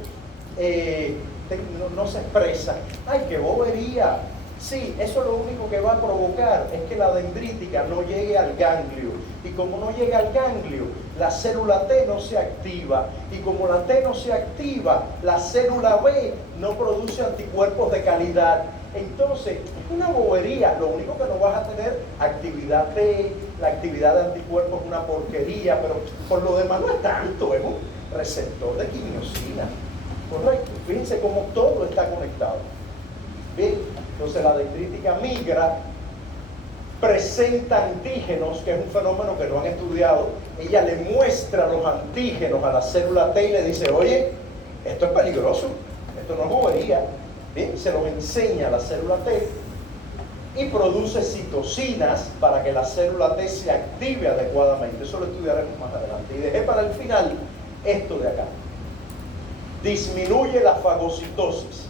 no se expresa. ¡Ay, qué bobería! Sí, eso lo único que va a provocar es que la dendrítica no llegue al ganglio. Y como no llega al ganglio, la célula T no se activa. Y como la T no se activa, la célula B no produce anticuerpos de calidad. Entonces, es una bobería. Lo único que no vas a tener, actividad T, la actividad de anticuerpos es una porquería, pero por lo demás no es tanto, es un receptor de quimiosina. Correcto. Fíjense cómo todo está conectado. Bien, entonces la dendrítica migra, presenta antígenos, que es un fenómeno que no han estudiado. Ella le muestra los antígenos a la célula T y le dice, oye, esto es peligroso, esto no es bobería. Bien, se los enseña a la célula T y produce citocinas para que la célula T se active adecuadamente. Eso lo estudiaremos más adelante. Y dejé para el final esto de acá. Disminuye la fagocitosis.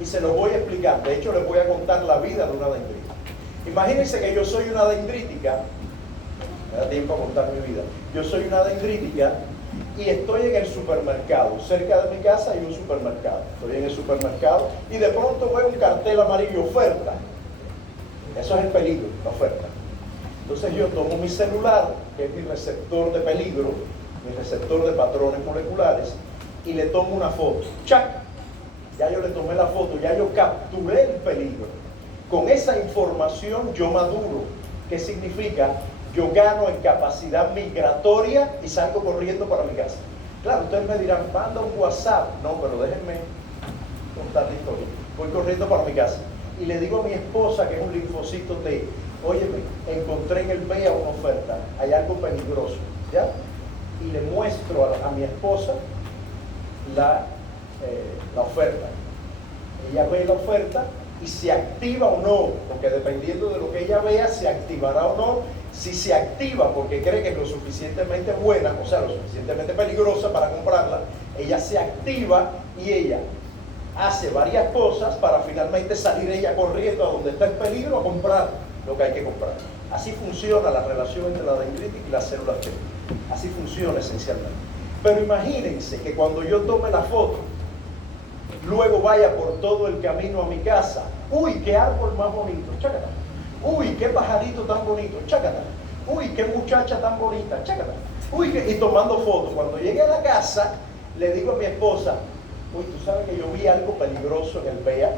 Y se lo voy a explicar. De hecho, les voy a contar la vida de una dendrítica. Imagínense que yo soy una dendrítica. Me da tiempo a contar mi vida. Yo soy una dendrítica y estoy en el supermercado. Cerca de mi casa hay un supermercado. Estoy en el supermercado y de pronto veo un cartel amarillo, oferta. Eso es el peligro, la oferta. Entonces yo tomo mi celular, que es mi receptor de peligro, mi receptor de patrones moleculares, y le tomo una foto. ¡Chac! Ya yo le tomé la foto, ya yo capturé el peligro. Con esa información yo maduro. ¿Qué significa? Yo gano en capacidad migratoria y salgo corriendo para mi casa. Claro, ustedes me dirán, manda un WhatsApp. No, pero déjenme contar la historia. Voy corriendo para mi casa y le digo a mi esposa, que es un linfocito T, óyeme, encontré en el BEA una oferta, hay algo peligroso, ¿ya? Y le muestro a mi esposa la oferta. Ella ve la oferta y se activa o no, porque dependiendo de lo que ella vea, se activará o no. Si se activa porque cree que es lo suficientemente buena, o sea, lo suficientemente peligrosa para comprarla, ella se activa y ella hace varias cosas para finalmente salir ella corriendo a donde está el peligro a comprar lo que hay que comprar. Así funciona la relación entre la dendritis y las células T. Así funciona esencialmente. Pero imagínense que cuando yo tome la foto, luego vaya por todo el camino a mi casa. ¡Uy, qué árbol más bonito! ¡Chácata! ¡Uy, qué pajarito tan bonito! ¡Chácata! ¡Uy, qué muchacha tan bonita! ¡Chácata! ¡Uy, qué... Y tomando fotos. Cuando llegue a la casa, le digo a mi esposa, uy, tú sabes que yo vi algo peligroso en el BEA,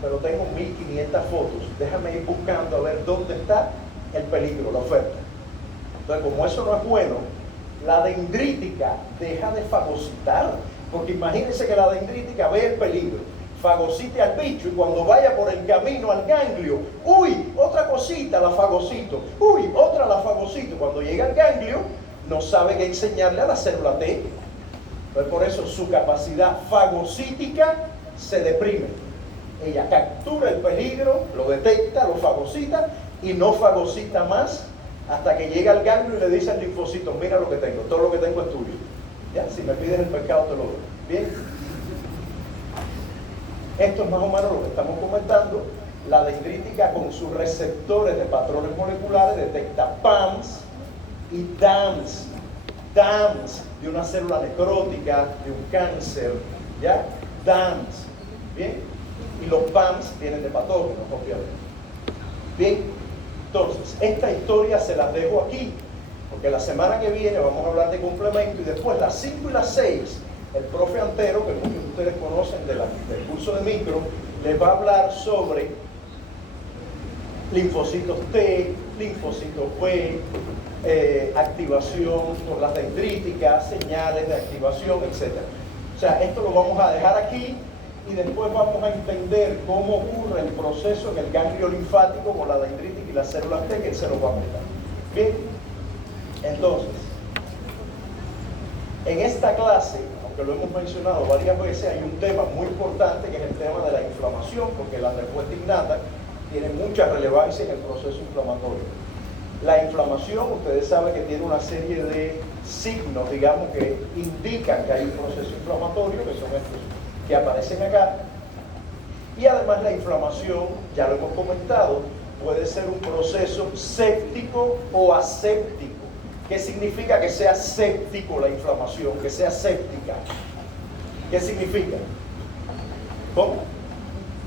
pero tengo 1500 fotos. Déjame ir buscando a ver dónde está el peligro, la oferta. Entonces, como eso no es bueno, la dendrítica deja de fagocitar. Porque imagínense que la dendrítica ve el peligro, fagocite al bicho y cuando vaya por el camino al ganglio, uy, otra cosita, la fagocito, uy, otra la fagocito. Cuando llega al ganglio, no sabe qué enseñarle a la célula T. Entonces, por eso su capacidad fagocítica se deprime. Ella captura el peligro, lo detecta, lo fagocita y no fagocita más hasta que llega al ganglio y le dice al linfocito, mira lo que tengo, todo lo que tengo es tuyo. Ya, si me pides el pescado te lo doy. Bien. Esto es más o menos lo que estamos comentando. La dendrítica con sus receptores de patrones moleculares detecta PAMs y DAMs. DAMs de una célula necrótica, de un cáncer, ¿ya? DAMs. Bien. Y los PAMs vienen de patógenos, obviamente. Bien. Entonces, esta historia se las dejo aquí. Porque la semana que viene vamos a hablar de complemento y después las 5 y las 6, el profe Antero, que muchos de ustedes conocen del curso de micro, les va a hablar sobre linfocitos T, linfocitos B, activación por las dendríticas, señales de activación, etc. O sea, esto lo vamos a dejar aquí y después vamos a entender cómo ocurre el proceso en el ganglio linfático con la dendrítica y las células T, que él se los va a contar. Bien. Entonces, en esta clase, aunque lo hemos mencionado varias veces, hay un tema muy importante que es el tema de la inflamación, porque la respuesta innata tiene mucha relevancia en el proceso inflamatorio. La inflamación, ustedes saben que tiene una serie de signos, digamos, que indican que hay un proceso inflamatorio, que son estos que aparecen acá. Y además la inflamación, ya lo hemos comentado, puede ser un proceso séptico o aséptico. ¿Qué significa que sea séptico la inflamación? Que sea séptica. ¿Qué significa? ¿Cómo?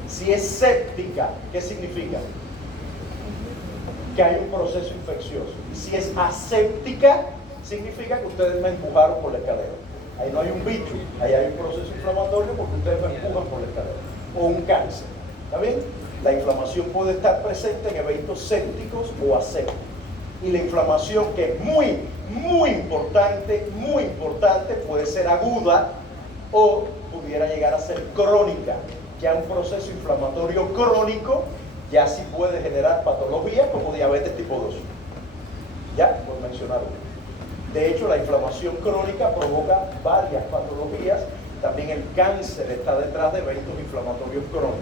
Si es séptica, ¿qué significa? Que hay un proceso infeccioso. Y si es aséptica, significa que ustedes me empujaron por la escalera. Ahí no hay un bicho, ahí hay un proceso inflamatorio porque ustedes me empujan por la escalera. O un cáncer. ¿Está bien? La inflamación puede estar presente en eventos sépticos o asépticos. Y la inflamación, que es muy importante, puede ser aguda o pudiera llegar a ser crónica. Ya un proceso inflamatorio crónico ya sí puede generar patologías como diabetes tipo 2. Ya, por mencionar uno. De hecho, la inflamación crónica provoca varias patologías. También el cáncer está detrás de eventos inflamatorios crónicos.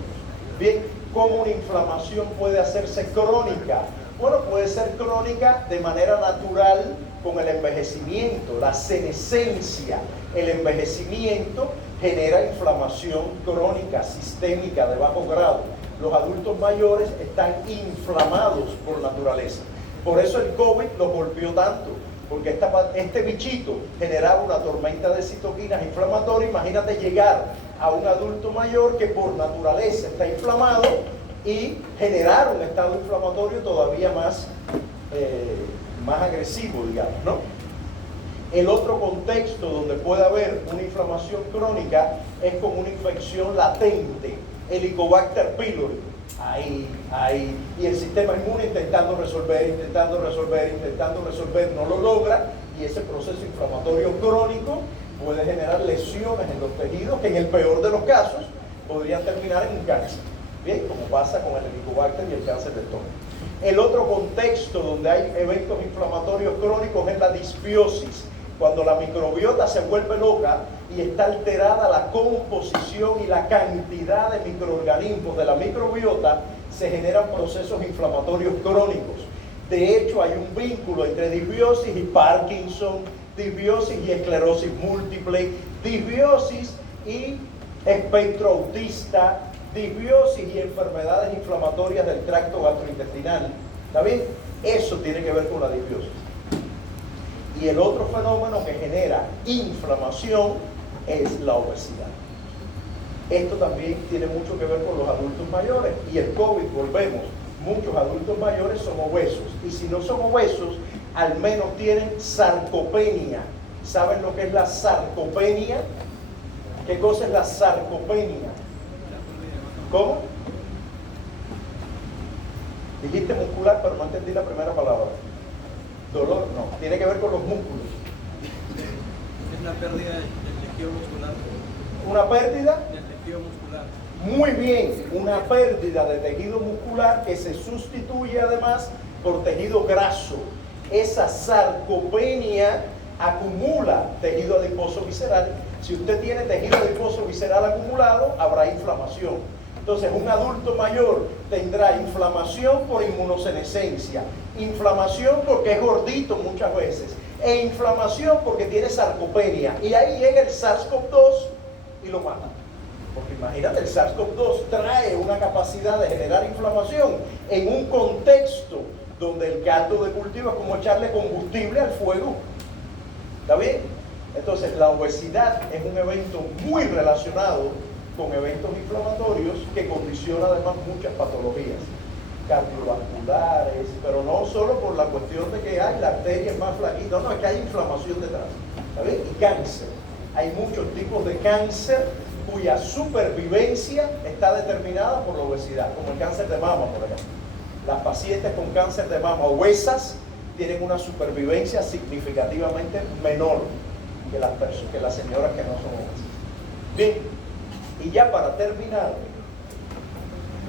Bien, ¿cómo una inflamación puede hacerse crónica? Bueno, puede ser crónica de manera natural con el envejecimiento, la senescencia. El envejecimiento genera inflamación crónica, sistémica, de bajo grado. Los adultos mayores están inflamados por naturaleza. Por eso el COVID los golpeó tanto, porque este bichito generaba una tormenta de citoquinas inflamatorias. Imagínate llegar a un adulto mayor que por naturaleza está inflamado y generar un estado inflamatorio todavía más agresivo, digamos, ¿no? El otro contexto donde puede haber una inflamación crónica es con una infección latente, Helicobacter pylori. Ahí, y el sistema inmune intentando resolver, no lo logra, y ese proceso inflamatorio crónico puede generar lesiones en los tejidos que en el peor de los casos podrían terminar en un cáncer, bien, como pasa con el Helicobacter y el cáncer de estómago. El otro contexto donde hay eventos inflamatorios crónicos es la disbiosis, cuando la microbiota se vuelve loca y está alterada la composición y la cantidad de microorganismos de la microbiota, se generan procesos inflamatorios crónicos. De hecho, hay un vínculo entre disbiosis y Parkinson, disbiosis y esclerosis múltiple, disbiosis y espectro autista, disbiosis y enfermedades inflamatorias del tracto gastrointestinal. ¿Está bien? Eso tiene que ver con la disbiosis. Y el otro fenómeno que genera inflamación es la obesidad. Esto también tiene mucho que ver con los adultos mayores. Y el COVID, volvemos, muchos adultos mayores son obesos. Y si no son obesos, al menos tienen sarcopenia. ¿Saben lo que es la sarcopenia? ¿Qué cosa es la sarcopenia? ¿Cómo? Dijiste muscular, pero no entendí la primera palabra. Dolor, no. Tiene que ver con los músculos. Es la pérdida del tejido muscular. ¿Una pérdida? Del tejido muscular. Muy bien, una pérdida de tejido muscular que se sustituye además por tejido graso. Esa sarcopenia acumula tejido adiposo visceral. Si usted tiene tejido adiposo visceral acumulado, habrá inflamación. Entonces, un adulto mayor tendrá inflamación por inmunosenescencia, inflamación porque es gordito muchas veces, e inflamación porque tiene sarcopenia. Y ahí llega el SARS-CoV-2 y lo mata. Porque imagínate, el SARS-CoV-2 trae una capacidad de generar inflamación en un contexto donde el caldo de cultivo es como echarle combustible al fuego. ¿Está bien? Entonces, la obesidad es un evento muy relacionado con eventos inflamatorios que condiciona además muchas patologías cardiovasculares, pero no solo por la cuestión de que la arteria es más flaquita, no, es que hay inflamación detrás, ¿sabes? Y cáncer. Hay muchos tipos de cáncer cuya supervivencia está determinada por la obesidad, como el cáncer de mama, por ejemplo. Las pacientes con cáncer de mama obesas tienen una supervivencia significativamente menor que las señoras que no son obesas. Bien. Y ya para terminar,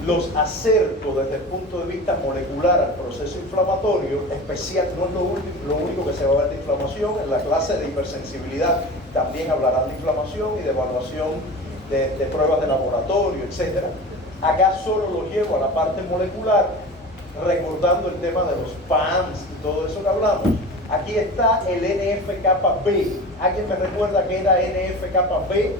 los acerco desde el punto de vista molecular al proceso inflamatorio, especial, no es lo único que se va a ver de inflamación. En la clase de hipersensibilidad también hablarán de inflamación y de evaluación de pruebas de laboratorio, etc. Acá solo lo llevo a la parte molecular, recordando el tema de los PAMs y todo eso que hablamos. Aquí está el NF-κB. ¿Alguien me recuerda qué era NF-κB?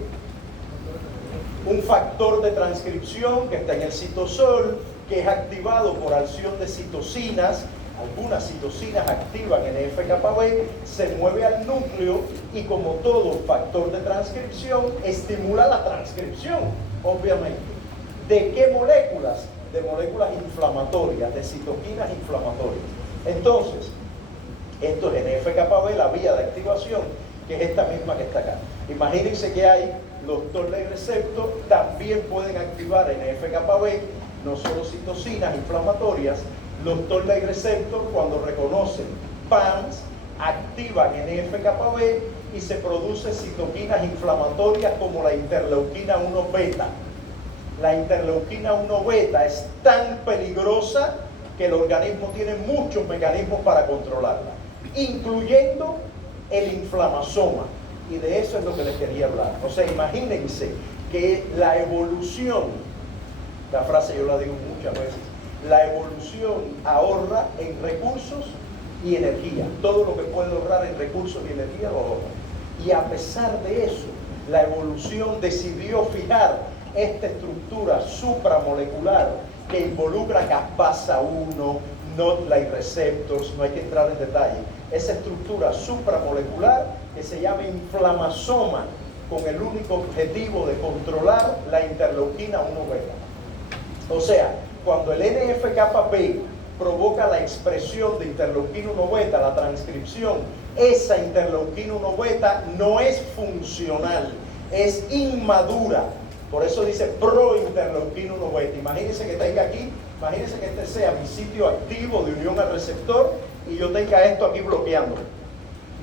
Un factor de transcripción que está en el citosol, que es activado por acción de citocinas. Algunas citocinas activan NF-κB, se mueve al núcleo y, como todo factor de transcripción, estimula la transcripción, obviamente. ¿De qué moléculas? De moléculas inflamatorias, de citoquinas inflamatorias. Entonces, esto es NF-κB, la vía de activación, que es esta misma que está acá. Imagínense que hay los Toll-like receptors, también pueden activar NF-κB, no solo citocinas inflamatorias. Los Toll-like receptors, cuando reconocen PAMs, activan NF-κB y se producen citoquinas inflamatorias como la interleuquina 1 beta. La interleuquina 1 beta es tan peligrosa que el organismo tiene muchos mecanismos para controlarla, incluyendo el inflamasoma. Y de eso es lo que les quería hablar. O sea, imagínense que la evolución, la frase yo la digo muchas veces, la evolución ahorra en recursos y energía. Todo lo que puede ahorrar en recursos y energía lo ahorra. Y a pesar de eso, la evolución decidió fijar esta estructura supramolecular que involucra caspasa 1, NOD-like receptors, no hay que entrar en detalle. Esa estructura supramolecular que se llama inflamasoma, con el único objetivo de controlar la interleuquina 1 beta. O sea, cuando el NF-κB provoca la expresión de interleuquina 1 beta, la transcripción, esa interleuquina 1 beta no es funcional, es inmadura. Por eso dice prointerleuquina 1 beta. Imagínense que tenga aquí, imagínense que este sea mi sitio activo de unión al receptor y yo tenga esto aquí bloqueando.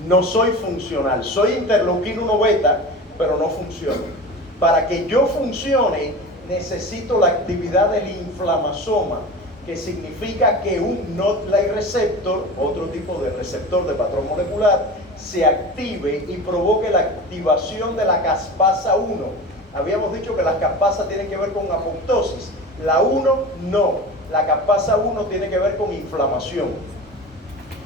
No soy funcional, soy interleuquina 1 beta, pero no funciona. Para que yo funcione, necesito la actividad del inflamasoma, que significa que un NOD-like receptor, otro tipo de receptor de patrón molecular, se active y provoque la activación de la caspasa 1. Habíamos dicho que las caspasas tienen que ver con apoptosis. La 1 no. La caspasa 1 tiene que ver con inflamación.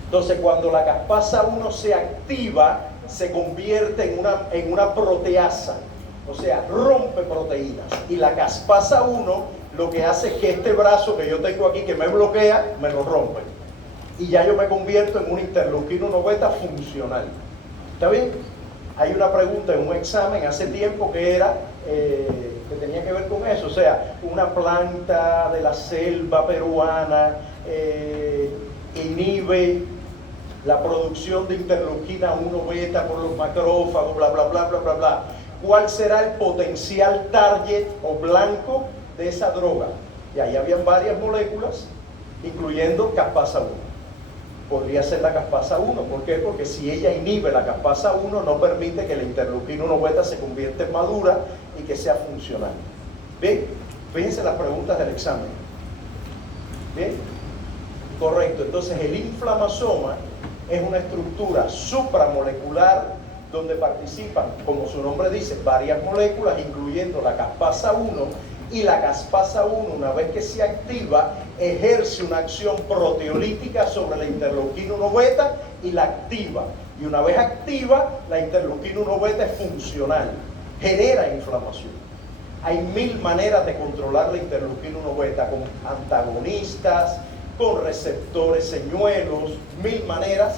Entonces, cuando la caspasa 1 se activa, se convierte en una proteasa. O sea, rompe proteínas. Y la caspasa 1 lo que hace es que este brazo que yo tengo aquí, que me bloquea, me lo rompe. Y ya yo me convierto en un interleuquina 1 beta funcional. ¿Está bien? Hay una pregunta en un examen hace tiempo que era, que tenía que ver con eso. O sea, una planta de la selva peruana inhibe la producción de interleuquina 1 beta por los macrófagos, bla, bla, bla, bla, bla, bla. ¿Cuál será el potencial target o blanco de esa droga? Y ahí habían varias moléculas, incluyendo caspasa 1. Podría ser la caspasa 1. ¿Por qué? Porque si ella inhibe la caspasa 1, no permite que la interleuquina 1 beta se convierta en madura y que sea funcional. ¿Bien? Fíjense las preguntas del examen. ¿Bien? Correcto. Entonces, el inflamasoma es una estructura supramolecular donde participan, como su nombre dice, varias moléculas, incluyendo la caspasa 1, y la caspasa 1, una vez que se activa, ejerce una acción proteolítica sobre la interleuquina 1 beta y la activa. Y una vez activa, la interleuquina 1 beta es funcional, genera inflamación. Hay 1000 maneras de controlar la interleuquina 1 beta, con antagonistas, con receptores señuelos, 1000 maneras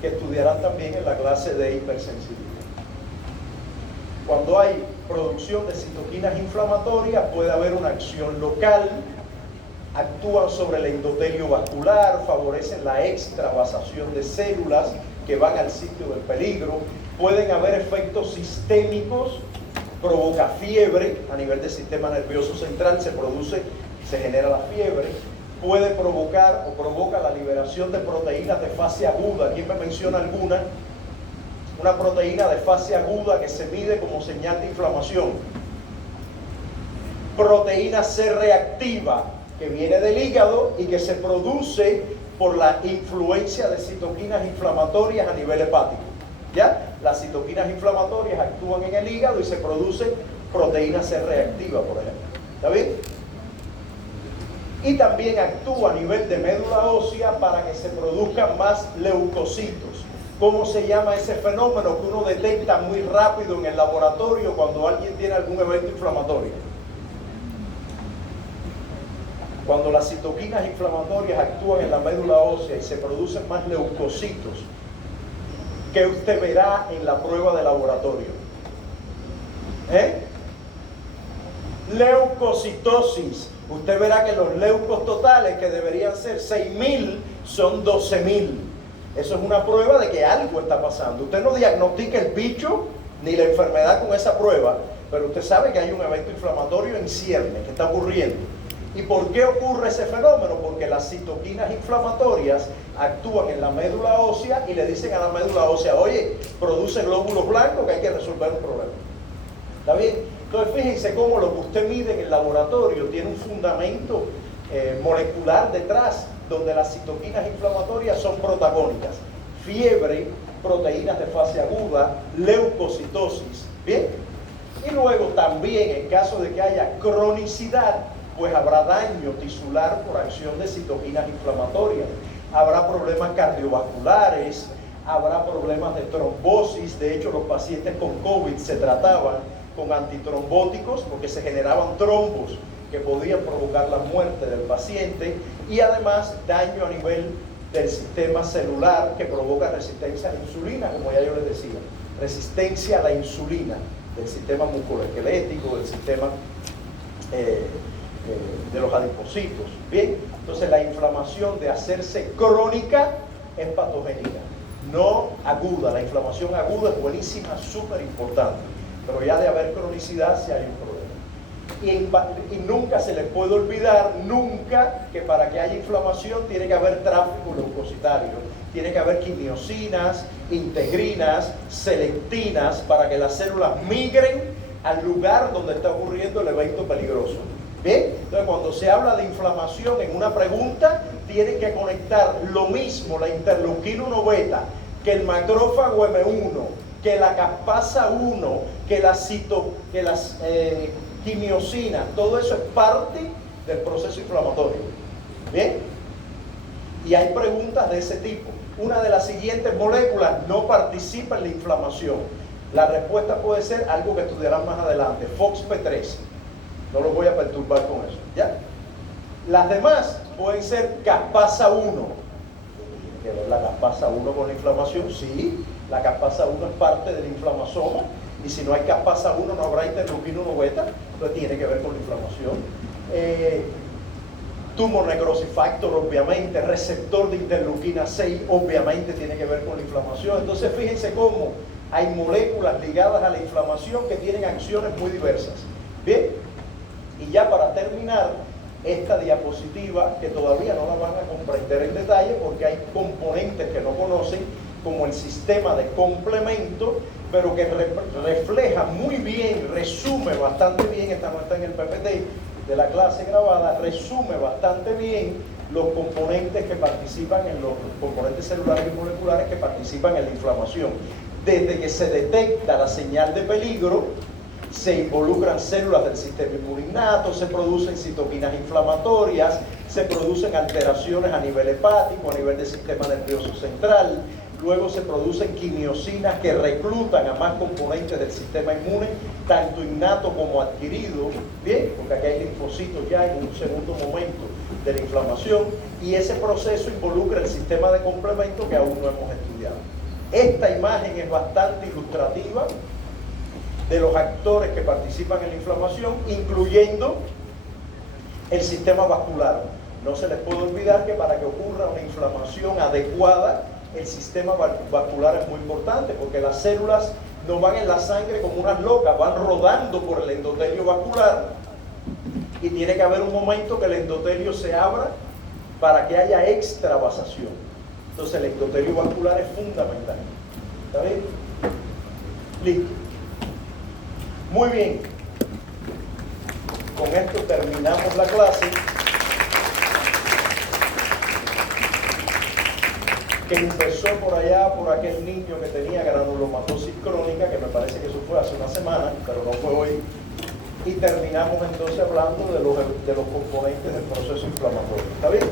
que estudiarán también en la clase de hipersensibilidad. Cuando hay producción de citoquinas inflamatorias, puede haber una acción local, actúan sobre el endotelio vascular, favorecen la extravasación de células que van al sitio del peligro, pueden haber efectos sistémicos, provoca fiebre a nivel del sistema nervioso central, se genera la fiebre, puede provocar o provoca la liberación de proteínas de fase aguda. ¿Quién me menciona alguna? Una proteína de fase aguda que se mide como señal de inflamación. Proteína C reactiva, que viene del hígado y que se produce por la influencia de citoquinas inflamatorias a nivel hepático. ¿Ya? Las citoquinas inflamatorias actúan en el hígado y se produce proteína C reactiva, por ejemplo. ¿Está bien? Y también actúa a nivel de médula ósea para que se produzcan más leucocitos. ¿Cómo se llama ese fenómeno que uno detecta muy rápido en el laboratorio cuando alguien tiene algún evento inflamatorio? Cuando las citoquinas inflamatorias actúan en la médula ósea y se producen más leucocitos, ¿qué usted verá en la prueba de laboratorio? Leucocitosis. Usted verá que los leucos totales, que deberían ser 6.000, son 12.000. Eso es una prueba de que algo está pasando. Usted no diagnostica el bicho ni la enfermedad con esa prueba, pero usted sabe que hay un evento inflamatorio en ciernes que está ocurriendo. ¿Y por qué ocurre ese fenómeno? Porque las citoquinas inflamatorias actúan en la médula ósea y le dicen a la médula ósea, oye, produce glóbulos blancos que hay que resolver un problema. ¿Está bien? Entonces fíjense cómo lo que usted mide en el laboratorio tiene un fundamento molecular detrás, donde las citoquinas inflamatorias son protagónicas. Fiebre, proteínas de fase aguda, leucocitosis. ¿Bien? Y luego también, en caso de que haya cronicidad, pues habrá daño tisular por acción de citoquinas inflamatorias. habrá problemas cardiovasculares, habrá problemas de trombosis. De hecho, los pacientes con COVID se trataban con antitrombóticos porque se generaban trombos que podían provocar la muerte del paciente, y además daño a nivel del sistema celular que provoca resistencia a la insulina, como ya yo les decía, resistencia a la insulina del sistema musculoesquelético, del sistema de los adipocitos. Bien, entonces la inflamación de hacerse crónica es patogénica, no aguda. La inflamación aguda es buenísima, súper importante, pero ya de haber cronicidad sí hay un problema. Y nunca se les puede olvidar, nunca, que para que haya inflamación tiene que haber tráfico leucocitario, tiene que haber quimiosinas, integrinas, selectinas, para que las células migren al lugar donde está ocurriendo el evento peligroso. ¿Bien? Entonces, cuando se habla de inflamación en una pregunta, tiene que conectar lo mismo la interleuquina 1 beta, que el macrófago M1, que la caspasa 1, que las quimiosinas. Todo eso es parte del proceso inflamatorio. ¿Bien? Y hay preguntas de ese tipo. Una de las siguientes moléculas no participa en la inflamación. La respuesta puede ser algo que estudiarán más adelante, FOXP3. No los voy a perturbar con eso, ¿ya? Las demás pueden ser caspasa 1. ¿Tiene que ver la caspasa 1 con la inflamación? Sí, la caspasa 1 es parte del inflamasoma, y si no hay caspasa 1 no habrá interleuquina 1 beta, entonces tiene que ver con la inflamación. Tumor necrosis factor, obviamente, receptor de interleuquina 6, obviamente tiene que ver con la inflamación. Entonces fíjense cómo hay moléculas ligadas a la inflamación que tienen acciones muy diversas. Bien, y ya para terminar esta diapositiva, que todavía no la van a comprender en detalle porque hay componentes que no conocen, como el sistema de complemento, pero que refleja muy bien, resume bastante bien, esta no está en el PPT de la clase grabada, resume bastante bien los componentes que participan en los componentes celulares y moleculares que participan en la inflamación. Desde que se detecta la señal de peligro, se involucran células del sistema inmunoinnato, se producen citoquinas inflamatorias, se producen alteraciones a nivel hepático, a nivel del sistema nervioso central. Luego se producen quimiosinas que reclutan a más componentes del sistema inmune, tanto innato como adquirido, bien, porque aquí hay linfocitos ya en un segundo momento de la inflamación, y ese proceso involucra el sistema de complemento que aún no hemos estudiado. Esta imagen es bastante ilustrativa de los actores que participan en la inflamación, incluyendo el sistema vascular. No se les puede olvidar que para que ocurra una inflamación adecuada, el sistema vascular es muy importante, porque las células no van en la sangre como unas locas, van rodando por el endotelio vascular, y tiene que haber un momento que el endotelio se abra para que haya extravasación. Entonces el endotelio vascular es fundamental. ¿Está bien? Listo. Muy bien. Con esto terminamos la clase, que empezó por allá, por aquel niño que tenía granulomatosis crónica, que me parece que eso fue hace una semana, pero no fue hoy, y terminamos entonces hablando de los componentes del proceso inflamatorio. ¿Está bien?